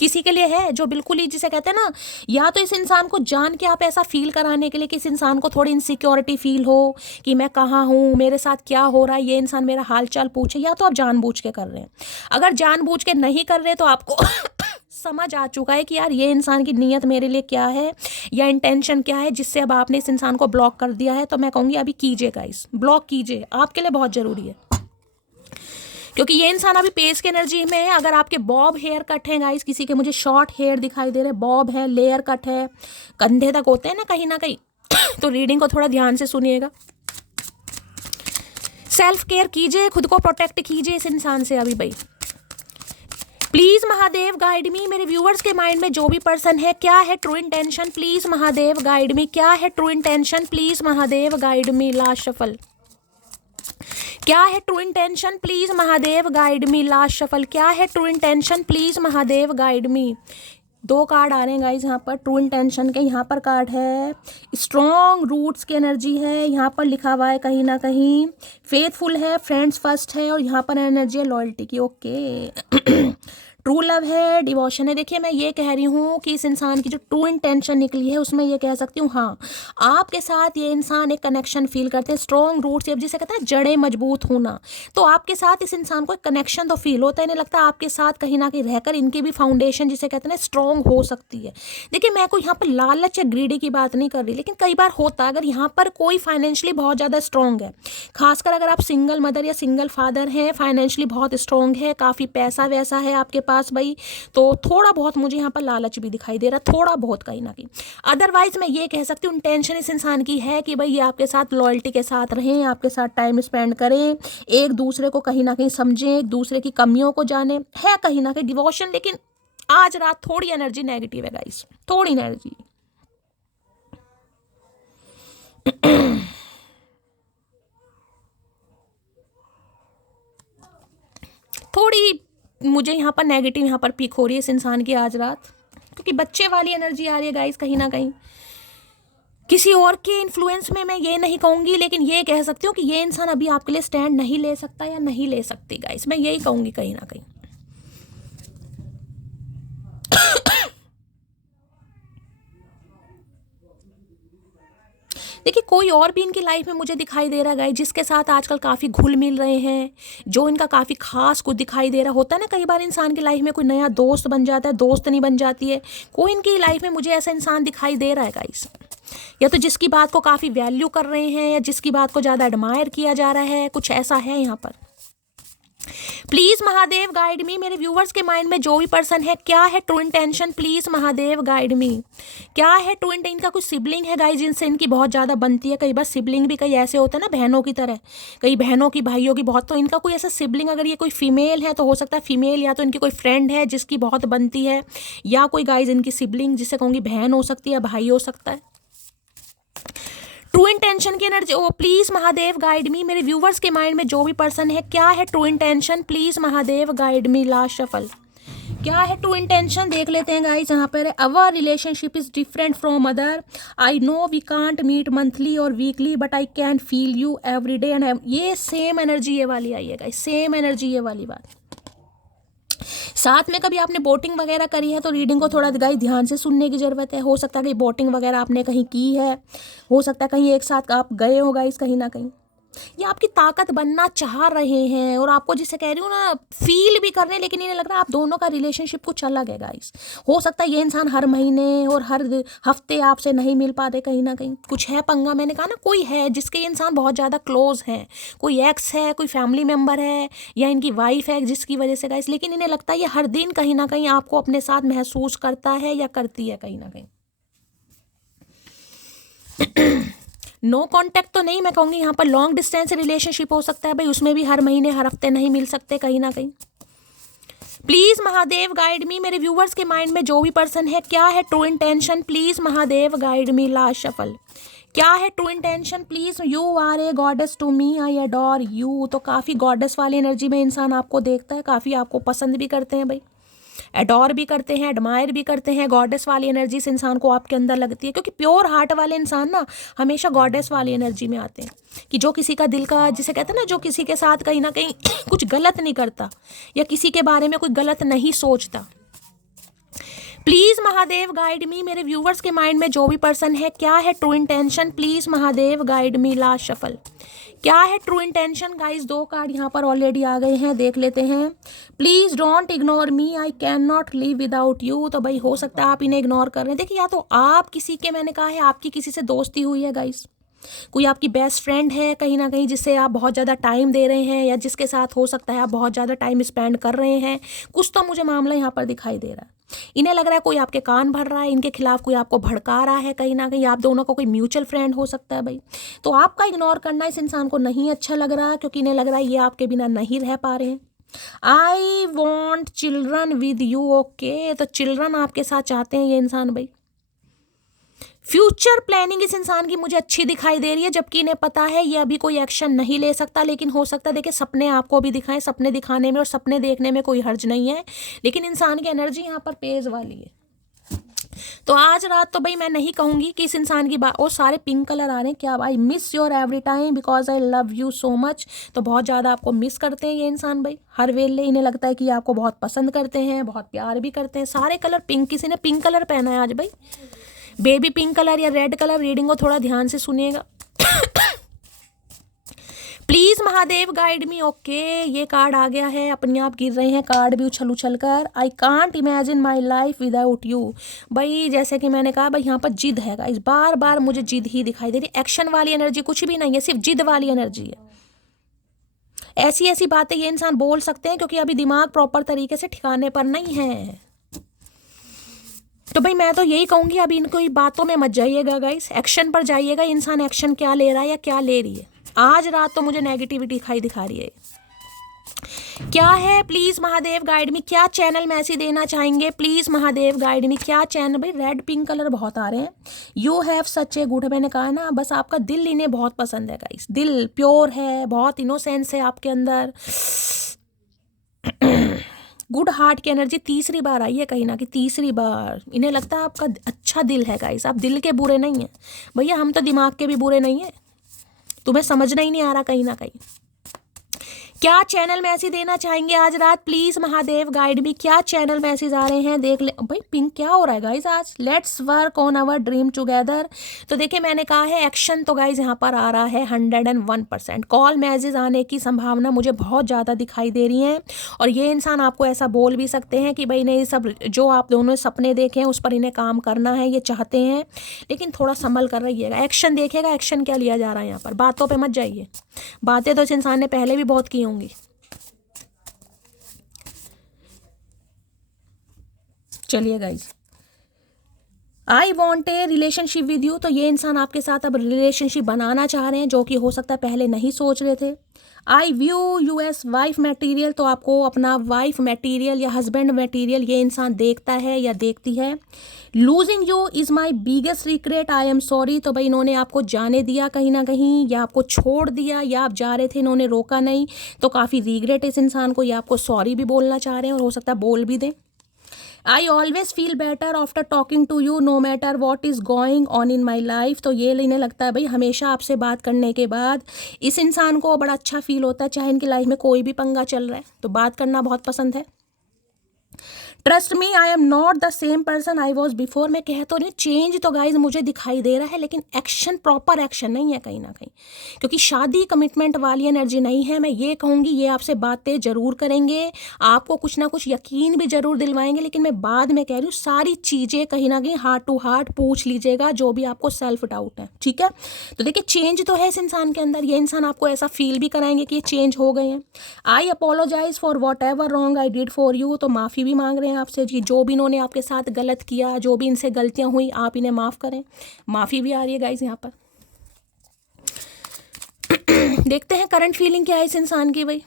किसी के लिए है जो बिल्कुल ही जिसे कहते हैं ना, या तो इस इंसान को जान के आप ऐसा फील कराने के लिए कि इस इंसान को थोड़ी इनसिक्योरिटी फील हो कि मैं कहाँ हूँ, मेरे साथ क्या हो रहा है, ये इंसान मेरा हालचाल पूछे, या तो आप जानबूझ के कर रहे हैं। अगर जानबूझ के नहीं कर रहे तो आपको समझ आ चुका है कि यार ये इंसान की नीयत मेरे लिए क्या है या इंटेंशन क्या है, जिससे अब आपने इस इंसान को ब्लॉक कर दिया है। तो मैं कहूँगी अभी कीजिए गाइस, ब्लॉक कीजिए, आपके लिए बहुत ज़रूरी है, क्योंकि ये इंसान अभी पेस की एनर्जी में है। अगर आपके बॉब हेयर कट है गाइस, किसी के मुझे शॉर्ट हेयर दिखाई दे रहे, बॉब है, लेयर कट है, कंधे तक होते हैं ना कहीं तो रीडिंग को थोड़ा ध्यान से सुनिएगा। सेल्फ केयर कीजिए, खुद को प्रोटेक्ट कीजिए इस इंसान से अभी भाई। प्लीज महादेव गाइड मी, मेरे व्यूअर्स के माइंड में जो भी पर्सन है क्या है true intention, please Mahadev guide मी। क्या है true intention, please Mahadev guide me. Last shuffle, क्या है true intention, please Mahadev guide me. Last shuffle, क्या है true intention, please Mahadev guide मी। दो कार्ड आ रहे हैं गाइज यहाँ पर ट्रू इंटेंशन के। यहाँ पर कार्ड है स्ट्रॉन्ग रूट्स की एनर्जी है, यहाँ पर लिखा हुआ है कहीं ना कहीं फेथफुल है, फ्रेंड्स फर्स्ट है, और यहाँ पर एनर्जी है लॉयल्टी की। ओके ट्रू लव है, डिवोशन है। देखिए मैं ये कह रही हूँ कि इस इंसान की जो ट्रू इंटेंशन निकली है उसमें ये कह सकती हूँ, हाँ आपके साथ ये इंसान एक कनेक्शन फील करते हैं, स्ट्रॉन्ग रूट्स, जिसे कहते हैं जड़ें मजबूत होना। तो आपके साथ इस इंसान को एक कनेक्शन तो फील होता है, इन्हें लगता है आपके साथ कहीं ना कहीं रहकर इनकी भी फाउंडेशन जिसे कहते हैं स्ट्रॉन्ग हो सकती है। देखिए मैं कोई यहाँ पर लालच या ग्रीडी की बात नहीं कर रही, लेकिन कई बार होता है अगर यहाँ पर कोई फाइनेंशियली बहुत ज़्यादा स्ट्रॉन्ग है, खासकर अगर आप सिंगल मदर या सिंगल फादर हैं, फाइनेंशियली बहुत स्ट्रॉन्ग है, काफ़ी पैसा वैसा है आपके पास भाई, तो थोड़ा बहुत मुझे यहाँ पर लालच भी दिखाई दे रहा है, थोड़ा बहुत कहीं ना कहीं। अदरवाइज मैं ये कह सकती हूँ इंटेंशन इस इंसान की है कि भाई ये आपके साथ लॉयल्टी के साथ रहें, आपके साथ टाइम स्पेंड करें, एक दूसरे को कहीं ना कहीं समझें, एक दूसरे की कमियों को जाने, है कहीं ना कहीं डिवोशन। लेकिन आज रात थोड़ी एनर्जी नेगेटिव है गाइस, थोड़ी एनर्जी थोड़ी मुझे यहाँ पर नेगेटिव यहाँ पर पीक हो रही है इस इंसान की आज रात, क्योंकि बच्चे वाली एनर्जी आ रही है गाइस कहीं ना कहीं। किसी और के इन्फ्लुएंस में मैं ये नहीं कहूँगी, लेकिन ये कह सकती हूँ कि ये इंसान अभी आपके लिए स्टैंड नहीं ले सकता या नहीं ले सकती गाइस, मैं यही कहूँगी कहीं ना कहीं। देखिए कोई और भी इनकी लाइफ में मुझे दिखाई दे रहा है जिसके साथ आजकल काफ़ी घुल मिल रहे हैं, जो इनका काफ़ी खास कुछ दिखाई दे रहा होता है ना। कई बार इंसान की लाइफ में कोई नया दोस्त बन जाता है, दोस्त नहीं बन जाती है, कोई इनकी लाइफ में मुझे ऐसा इंसान दिखाई दे रहा है गाइस, या तो जिसकी बात को काफ़ी वैल्यू कर रहे हैं या जिसकी बात को ज़्यादा एडमायर किया जा रहा है, कुछ ऐसा है यहाँ पर। प्लीज महादेव गाइड मी, मेरे व्यूवर्स के माइंड में जो भी पर्सन है, क्या है true intention, please Mahadev guide मी, क्या है ट्रू इंटेंशन। इनका कुछ सिबलिंग है गाइस जिनसे इनकी बहुत ज़्यादा बनती है, कई बार सिबलिंग भी कई ऐसे होते हैं ना बहनों की तरह, कई बहनों की भाइयों की बहुत, तो इनका कोई ऐसा सिबलिंग, अगर ये कोई फीमेल है तो हो सकता है फीमेल, या तो इनकी कोई फ्रेंड है जिसकी बहुत बनती है, या कोई गाइस इनकी सिबलिंग जिसे कहूँगी बहन हो सकती है, भाई हो सकता है। ट्रू इंटेंशन की energy, oh please Mahadev guide me, मेरे व्यूवर्स के माइंड में जो भी पर्सन है, क्या है true intention, please Mahadev guide me. Last shuffle, क्या है ट्रू इंटेंशन देख लेते हैं गाइस। यहाँ पर our relationship is different from other, I know we can't meet monthly और weekly but I can feel you every day and ये सेम एनर्जी ये वाली आई है गाइस, सेम एनर्जी ये वाली बात। साथ में कभी आपने बोटिंग वगैरह करी है तो रीडिंग को थोड़ा गाइस ध्यान से सुनने की ज़रूरत है। हो सकता है कि बोटिंग वगैरह आपने कहीं की है, हो सकता है कहीं एक साथ आप गए हो गाइस कहीं ना कहीं, या आपकी ताकत बनना चाह रहे हैं और आपको जिसे कह रही हूँ ना फील भी कर रहे हैं, लेकिन इन्हें लग रहा है आप दोनों का रिलेशनशिप कुछ अलग है गाइस। हो सकता है ये इंसान हर महीने और हर हफ्ते आपसे नहीं मिल पाते, कहीं ना कहीं कुछ है पंगा। मैंने कहा ना कोई है जिसके ये इंसान बहुत ज़्यादा क्लोज हैं, कोई एक्स है, कोई फैमिली मेम्बर है, या इनकी वाइफ है जिसकी वजह से गाइस, लेकिन इन्हें लगता है ये हर दिन कहीं ना कहीं आपको अपने साथ महसूस करता है या करती है कहीं ना कहीं। नो कॉन्टैक्ट तो नहीं, मैं कहूँगी यहाँ पर लॉन्ग डिस्टेंस रिलेशनशिप हो सकता है भाई, उसमें भी हर महीने हर हफ्ते नहीं मिल सकते कहीं ना कहीं। प्लीज महादेव गाइड मी, मेरे व्यूवर्स के माइंड में जो भी पर्सन है, क्या है true intention, please Mahadev guide me. Last shuffle, क्या है true intention, please. You are a goddess to me, I adore you, तो काफ़ी गॉडेस वाली एनर्जी में इंसान आपको देखता है, काफ़ी आपको पसंद भी करते हैं भाई, एडोर भी करते हैं, एडमायर भी करते हैं। गॉडेस वाली एनर्जी से इंसान को आपके अंदर लगती है, क्योंकि प्योर हार्ट वाले इंसान ना हमेशा गॉडेस वाली एनर्जी में आते हैं, कि जो किसी का दिल का जिसे कहते हैं ना, जो किसी के साथ कहीं ना कहीं कुछ गलत नहीं करता या किसी के बारे में कोई गलत नहीं सोचता। प्लीज महादेव गाइड मी, मेरे व्यूवर्स के माइंड में जो भी पर्सन है, क्या है true intention, please Mahadev guide me. Last shuffle, क्या है ट्रू इंटेंशन गाइस। दो कार्ड यहाँ पर ऑलरेडी आ गए हैं, देख लेते हैं। Please don't ignore me, I can not live without you, तो भाई हो सकता है आप इन्हें इग्नोर कर रहे हैं। देखिए या तो आप किसी के, मैंने कहा है आपकी किसी से दोस्ती हुई है गाइस, कोई आपकी बेस्ट फ्रेंड है कहीं ना कहीं जिससे आप बहुत ज़्यादा टाइम दे रहे हैं, या जिसके साथ हो सकता है आप बहुत ज़्यादा टाइम स्पेंड कर रहे हैं, कुछ तो मुझे मामला यहाँ पर दिखाई दे रहा है। इन्हें लग रहा है कोई आपके कान भर रहा है, इनके खिलाफ कोई आपको भड़का रहा है कहीं ना कहीं, आप दोनों को कोई म्यूचुअल फ्रेंड हो सकता है भाई। तो आपका इग्नोर करना इस इंसान को नहीं अच्छा लग रहा, क्योंकि इन्हें लग रहा है ये आपके बिना नहीं रह पा रहे हैं। I want children with you, okay, तो चिल्ड्रन आपके साथ चाहते हैं ये इंसान भाई। फ्यूचर प्लानिंग इस इंसान की मुझे अच्छी दिखाई दे रही है, जबकि इन्हें पता है ये अभी कोई एक्शन नहीं ले सकता, लेकिन हो सकता है देखिए सपने आपको भी दिखाएं, सपने दिखाने में और सपने देखने में कोई हर्ज नहीं है, लेकिन इंसान की एनर्जी यहाँ पर पेज वाली है। तो आज रात तो भाई मैं नहीं कहूँगी कि इस इंसान की बात, और सारे पिंक कलर आ रहे हैं क्या, I miss your every time because I love you so much. तो बहुत ज़्यादा आपको मिस करते हैं ये इंसान भाई, हर वेले इन्हें लगता है कि आपको बहुत पसंद करते हैं, बहुत प्यार भी करते हैं। सारे कलर पिंक, किसी ने पिंक कलर पहना है आज भाई, बेबी पिंक कलर या रेड कलर। रीडिंग को थोड़ा ध्यान से सुनिएगा please Mahadev guide me. Okay, ये कार्ड आ गया है, अपने आप गिर रहे हैं कार्ड भी उछल उछल कर। I can't imagine my life without you. भाई जैसे कि मैंने कहा भाई, यहाँ पर जिद है गाइस, बार बार मुझे जिद ही दिखाई दे रही। एक्शन वाली एनर्जी कुछ भी नहीं है, सिर्फ जिद वाली एनर्जी है। ऐसी ऐसी बातें ये इंसान बोल सकते हैं क्योंकि अभी दिमाग प्रॉपर तरीके से ठिकाने पर नहीं है। तो भाई मैं तो यही कहूंगी, अभी इनको बातों में मत जाइएगा गाइस, एक्शन पर जाइएगा। इंसान एक्शन क्या ले रहा है या क्या ले रही है। आज रात तो मुझे नेगेटिविटी दिखा रही है। क्या है प्लीज महादेव गाइड मी, क्या चैनल मैसेज देना चाहेंगे प्लीज महादेव गाइड मी, क्या चैनल। भाई रेड पिंक कलर बहुत आ रहे हैं। You have such a good, मैंने कहा ना, बस आपका दिल इन्हें बहुत पसंद है गाइस, दिल प्योर है, बहुत इनोसेंस है आपके अंदर। गुड हार्ट की एनर्जी तीसरी बार आई है कहीं ना, कि तीसरी बार इन्हें लगता है आपका अच्छा दिल है गाइस, आप दिल के बुरे नहीं हैं भैया, हम तो दिमाग के भी बुरे नहीं हैं, तुम्हें समझना ही नहीं आ रहा कहीं ना कहीं। क्या चैनल मैसेज देना चाहेंगे आज रात प्लीज महादेव गाइड मी, क्या चैनल मैसेज आ रहे हैं देख ले। भाई पिंक क्या हो रहा है गाइज आज, let's work on our dream together. तो देखिए मैंने कहा है एक्शन तो गाइज यहाँ पर आ रहा है 101%। कॉल मैसेज आने की संभावना मुझे बहुत ज़्यादा दिखाई दे रही है, और ये इंसान आपको ऐसा बोल भी सकते हैं कि भाई नहीं, सब जो आप दोनों सपने देखे हैं उस पर इन्हें काम करना है, ये चाहते हैं, लेकिन थोड़ा संभल कर रहिएगा। एक्शन देखिएगा, एक्शन क्या लिया जा रहा है यहाँ पर, बातों पर मत जाइए, बातें तो इस इंसान ने पहले भी बहुत की होंगी। चलिए guys, I want A relationship with you. तो ये इंसान आपके साथ अब रिलेशनशिप बनाना चाह रहे हैं, जो कि हो सकता है पहले नहीं सोच रहे थे। Eye view U S wife material, तो आपको अपना वाइफ मटेरियल या हस्बैंड मटेरियल ये इंसान देखता है या देखती है। Losing you is my biggest regret, I am sorry. तो भाई इन्होंने आपको जाने दिया कहीं ना कहीं, या आपको छोड़ दिया, या आप जा रहे थे इन्होंने रोका नहीं, तो काफ़ी रिग्रेट इस इंसान को, या आपको सॉरी भी बोलना चाह रहे हैं, और हो सकता है बोल भी दें। I always feel better after talking to you no matter what is going on in my life. तो ये लेने लगता है भाई, हमेशा आपसे बात करने के बाद इस इंसान को बड़ा अच्छा फील होता है, चाहे इनकी लाइफ में कोई भी पंगा चल रहा है, तो बात करना बहुत पसंद है। Trust me I am not the same person I was before. मैं कह तो नहीं, चेंज तो गाइज मुझे दिखाई दे रहा है, लेकिन एक्शन, प्रॉपर एक्शन नहीं है कहीं ना कहीं, क्योंकि शादी कमिटमेंट वाली एनर्जी नहीं है। मैं ये कहूँगी ये आपसे बातें जरूर करेंगे, आपको कुछ ना कुछ यकीन भी जरूर दिलवाएंगे, लेकिन मैं बाद में कह रही हूँ सारी चीज़ें कहीं ना कहीं हार्ट टू हार्ट पूछ लीजिएगा, जो भी आपको सेल्फ डाउट है, ठीक है। तो देखिए चेंज तो है इस इंसान के अंदर, ये इंसान आपको ऐसा फील भी कराएंगे कि ये चेंज हो गए हैं। I apologise for whatever wrong I did for you. तो माफ़ी भी मांग रहे हैं आपसे जी, जो भी इन्होंने आपके साथ गलत किया, जो भी इनसे गलतियां हुई, आप इन्हें माफ करें। माफी भी आ रही है गाइस यहाँ पर। देखते हैं करंट फीलिंग क्या है इस इंसान की भाई।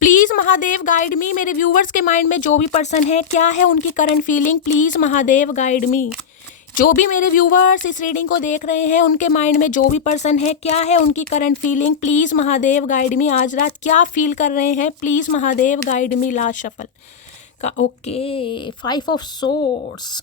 प्लीज महादेव गाइड मी, मेरे व्यूवर्स के माइंड में जो भी पर्सन है, क्या है उनकी current feeling, please Mahadev guide मी। जो भी मेरे व्यूवर्स इस रीडिंग को देख रहे हैं, उनके माइंड में जो भी पर्सन है, क्या है उनकी current feeling, please Mahadev guide मी। आज रात क्या फील कर रहे हैं, please Mahadev guide me. Last shuffle का ओके, 5 ऑफ सोर्ड्स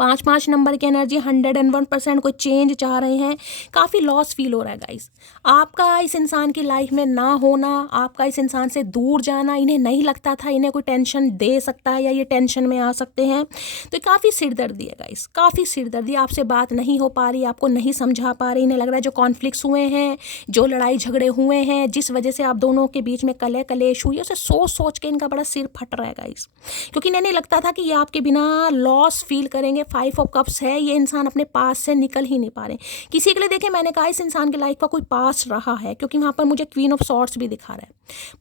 5 नंबर की एनर्जी 101%। कोई चेंज चाह रहे हैं, काफ़ी लॉस फील हो रहा है गाइस। आपका इस इंसान की लाइफ में ना होना, आपका इस इंसान से दूर जाना, इन्हें नहीं लगता था इन्हें कोई टेंशन दे सकता है या ये टेंशन में आ सकते हैं, तो काफ़ी सिरदर्दी है गाइस, काफ़ी सिरदर्दी। आपसे बात नहीं हो पा रही, आपको नहीं समझा पा रही, इन्हें लग रहा है जो कॉन्फ्लिक्ट्स हुए हैं, जो लड़ाई झगड़े हुए हैं, जिस वजह से आप दोनों के बीच में कलह कलेश हुई, उसे सोच सोच के इनका बड़ा सिर फट रहा है गाइस, क्योंकि इन्हें नहीं लगता था कि ये आपके बिना लॉस फील करेंगे। 5 ऑफ कप्स है, ये इंसान अपने पास से निकल ही नहीं पा रहे। किसी के लिए देखिए मैंने कहा इस इंसान की लाइफ का कोई पास रहा है, क्योंकि वहाँ पर मुझे क्वीन ऑफ सॉर्ड्स भी दिखा रहा है।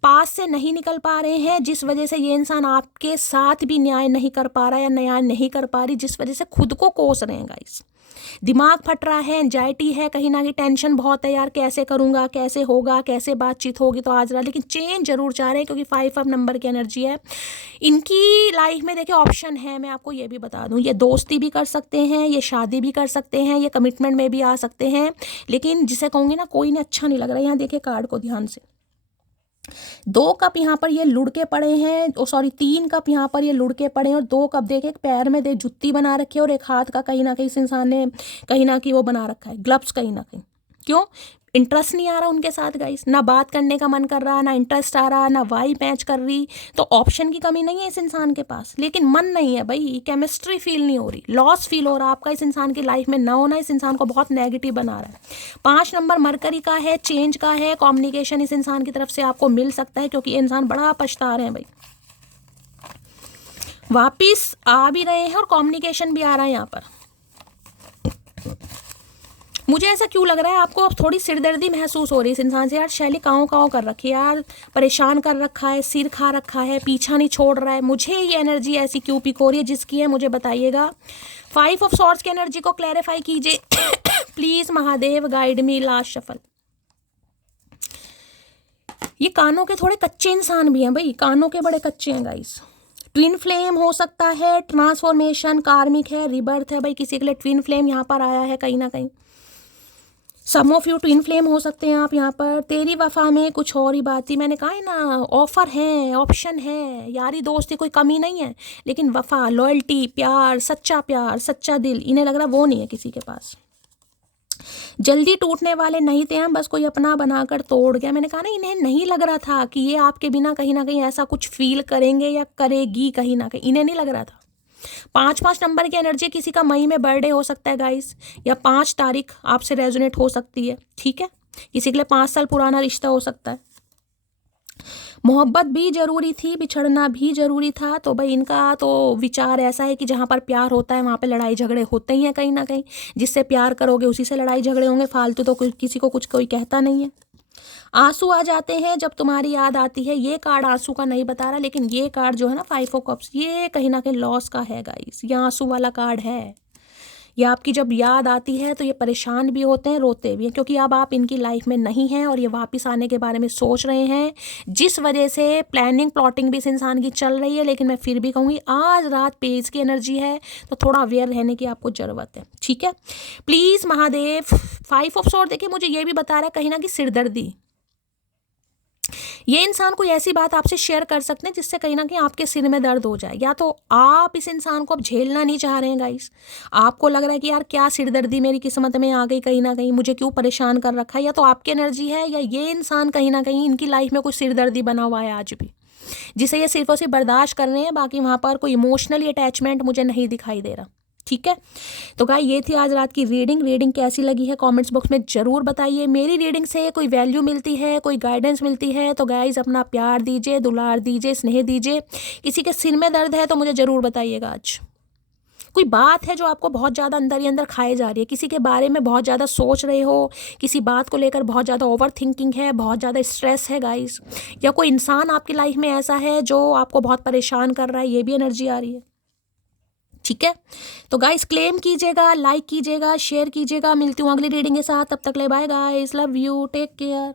पास से नहीं निकल पा रहे हैं, जिस वजह से ये इंसान आपके साथ भी न्याय नहीं कर पा रहा है या न्याय नहीं कर पा रही, जिस वजह से खुद को कोस रहे हैं गाइस। दिमाग फट रहा है, एंजाइटी है, कहीं ना कहीं टेंशन बहुत है यार, कैसे करूँगा, कैसे होगा, कैसे बातचीत होगी। तो आज रात लेकिन चेंज जरूर चाह रहे हैं, क्योंकि 5 ऑफ नंबर की एनर्जी है इनकी लाइफ में। देखिए ऑप्शन है, मैं आपको ये भी बता दूं, ये दोस्ती भी कर सकते हैं, ये शादी भी कर सकते हैं, ये कमिटमेंट में भी आ सकते हैं, लेकिन जिसे कहूँगी ना, कोई ने अच्छा नहीं लग रहा है। यहाँ देखिए कार्ड को ध्यान से, 2 कप यहाँ पर ये लुढ़के पड़े हैं, ओ सॉरी 3 कप यहाँ पर ये लुढ़के पड़े हैं, और 2 कप देखे पैर में दे जुत्ती बना रखी है, और एक हाथ का कहीं ना कहीं इस इंसान ने कहीं ना कहीं वो बना रखा है, ग्लव्स कहीं ना कहीं। क्यों? इंटरेस्ट नहीं आ रहा उनके साथ गाइस, ना बात करने का मन कर रहा, ना इंटरेस्ट आ रहा, ना वाइब मैच कर रही। तो ऑप्शन की कमी नहीं है इस इंसान के पास, लेकिन मन नहीं है भाई, केमिस्ट्री फील नहीं हो रही, लॉस फील हो रहा आपका इस इंसान की लाइफ में ना होना इस इंसान को बहुत नेगेटिव बना रहा है। 5 नंबर मरकरी का है, चेंज का है, कम्युनिकेशन इस इंसान की तरफ से आपको मिल सकता है, क्योंकि ये इंसान बड़ा पछता रहे हैं भाई, वापिस आ भी रहे हैं और कम्युनिकेशन भी आ रहा है यहाँ पर। मुझे ऐसा क्यों लग रहा है आपको अब थोड़ी सिरदर्दी महसूस हो रही है इस इंसान से, यार शैली काँव काँव कर रखी है यार, परेशान कर रखा है, सिर खा रखा है, पीछा नहीं छोड़ रहा है। मुझे ये एनर्जी ऐसी क्यों पिक हो रही है, जिसकी है मुझे बताइएगा। 5 ऑफ सॉर्ड्स की एनर्जी को क्लैरिफाई कीजिए please Mahadev, guide me, last shuffle. ये कानों के थोड़े कच्चे इंसान भी हैं भाई, कानों के बड़े कच्चे हैं गाइस। ट्विन फ्लेम हो सकता है, ट्रांसफॉर्मेशन, कार्मिक है, रिबर्थ है भाई, किसी के लिए ट्विन फ्लेम यहाँ पर आया है कहीं ना कहीं। सम ऑफ यू ट्विन फ्लेम हो सकते हैं आप यहाँ पर। तेरी वफा में कुछ और ही बात थी, मैंने कहा है ना, ऑफर है, ऑप्शन है, यारी दोस्ती कोई कमी नहीं है, लेकिन वफा, लॉयल्टी, प्यार, सच्चा दिल, इन्हें लग रहा वो नहीं है किसी के पास। जल्दी टूटने वाले नहीं थे हम, बस कोई अपना बनाकर तोड़ गया। मैंने कहा ना, इन्हें नहीं लग रहा था कि ये आपके बिना कहीं ना कहीं ऐसा कुछ फील करेंगे या करेगी, कहीं ना कहीं इन्हें नहीं लग रहा था। 5 नंबर की एनर्जी, किसी का मई में बर्थडे हो सकता है गाइस, या 5 तारीख आपसे रेजोनेट हो सकती है, ठीक है। किसी के लिए 5 साल पुराना रिश्ता हो सकता है। मोहब्बत भी जरूरी थी, बिछड़ना भी जरूरी था। तो भाई इनका तो विचार ऐसा है कि जहाँ पर प्यार होता है वहाँ पे लड़ाई झगड़े होते ही हैं कहीं ना कहीं, जिससे प्यार करोगे उसी से लड़ाई झगड़े होंगे, फालतू तो किसी को कुछ कोई कहता नहीं है। आंसू आ जाते हैं जब तुम्हारी याद आती है, ये कार्ड आंसू का नहीं बता रहा, लेकिन ये कार्ड जो है ना 5 ऑफ कप्स, ये कहीं ना कहीं लॉस का है गाइस, ये आंसू वाला कार्ड है। ये आपकी जब याद आती है तो ये परेशान भी होते हैं, रोते भी हैं, क्योंकि अब आप इनकी लाइफ में नहीं हैं और ये वापस आने के बारे में सोच रहे हैं, जिस वजह से प्लानिंग प्लॉटिंग भी इस इंसान की चल रही है। लेकिन मैं फिर भी कहूँगी आज रात पेज की एनर्जी है, तो थोड़ा अवेयर रहने की आपको ज़रूरत है, ठीक है। प्लीज़ महादेव। 5 ऑफ सॉर्ड देखिए, मुझे ये भी बता रहा है कहीं ना कि सिरदर्दी, ये इंसान कोई ऐसी बात आपसे शेयर कर सकते हैं जिससे कहीं ना कहीं आपके सिर में दर्द हो जाए, या तो आप इस इंसान को अब झेलना नहीं चाह रहे हैं गाइस, आपको लग रहा है कि यार क्या सिरदर्दी मेरी किस्मत में आ गई, कहीं ना कहीं मुझे क्यों परेशान कर रखा है, या तो आपकी एनर्जी है, या ये इंसान कहीं ना कहीं इनकी लाइफ में कुछ सिरदर्दी बना हुआ है आज भी, जिसे ये सिर्फ और सिर्फ बर्दाश्त कर रहे हैं। बाकी वहाँ पर कोई इमोशनली अटैचमेंट मुझे नहीं दिखाई दे रहा, ठीक है। तो गाइस ये थी आज रात की रीडिंग कैसी लगी है कमेंट्स बॉक्स में ज़रूर बताइए। मेरी रीडिंग से कोई वैल्यू मिलती है, कोई गाइडेंस मिलती है, तो गाइस अपना प्यार दीजिए, दुलार दीजिए, स्नेह दीजिए। किसी के सिर में दर्द है तो मुझे ज़रूर बताइएगा। आज कोई बात है जो आपको बहुत ज़्यादा अंदर ही अंदर खाए जा रही है, किसी के बारे में बहुत ज़्यादा सोच रहे हो, किसी बात को लेकर बहुत ज़्यादा ओवर थिंकिंग है, बहुत ज़्यादा स्ट्रेस है गाइस, या कोई इंसान आपकी लाइफ में ऐसा है जो आपको बहुत परेशान कर रहा है, ये भी एनर्जी आ रही है, ठीक है। तो गाइस क्लेम कीजिएगा, लाइक कीजिएगा, शेयर कीजिएगा। मिलती हूँ अगली रीडिंग के साथ, तब तक ले bye guys, love you, take care.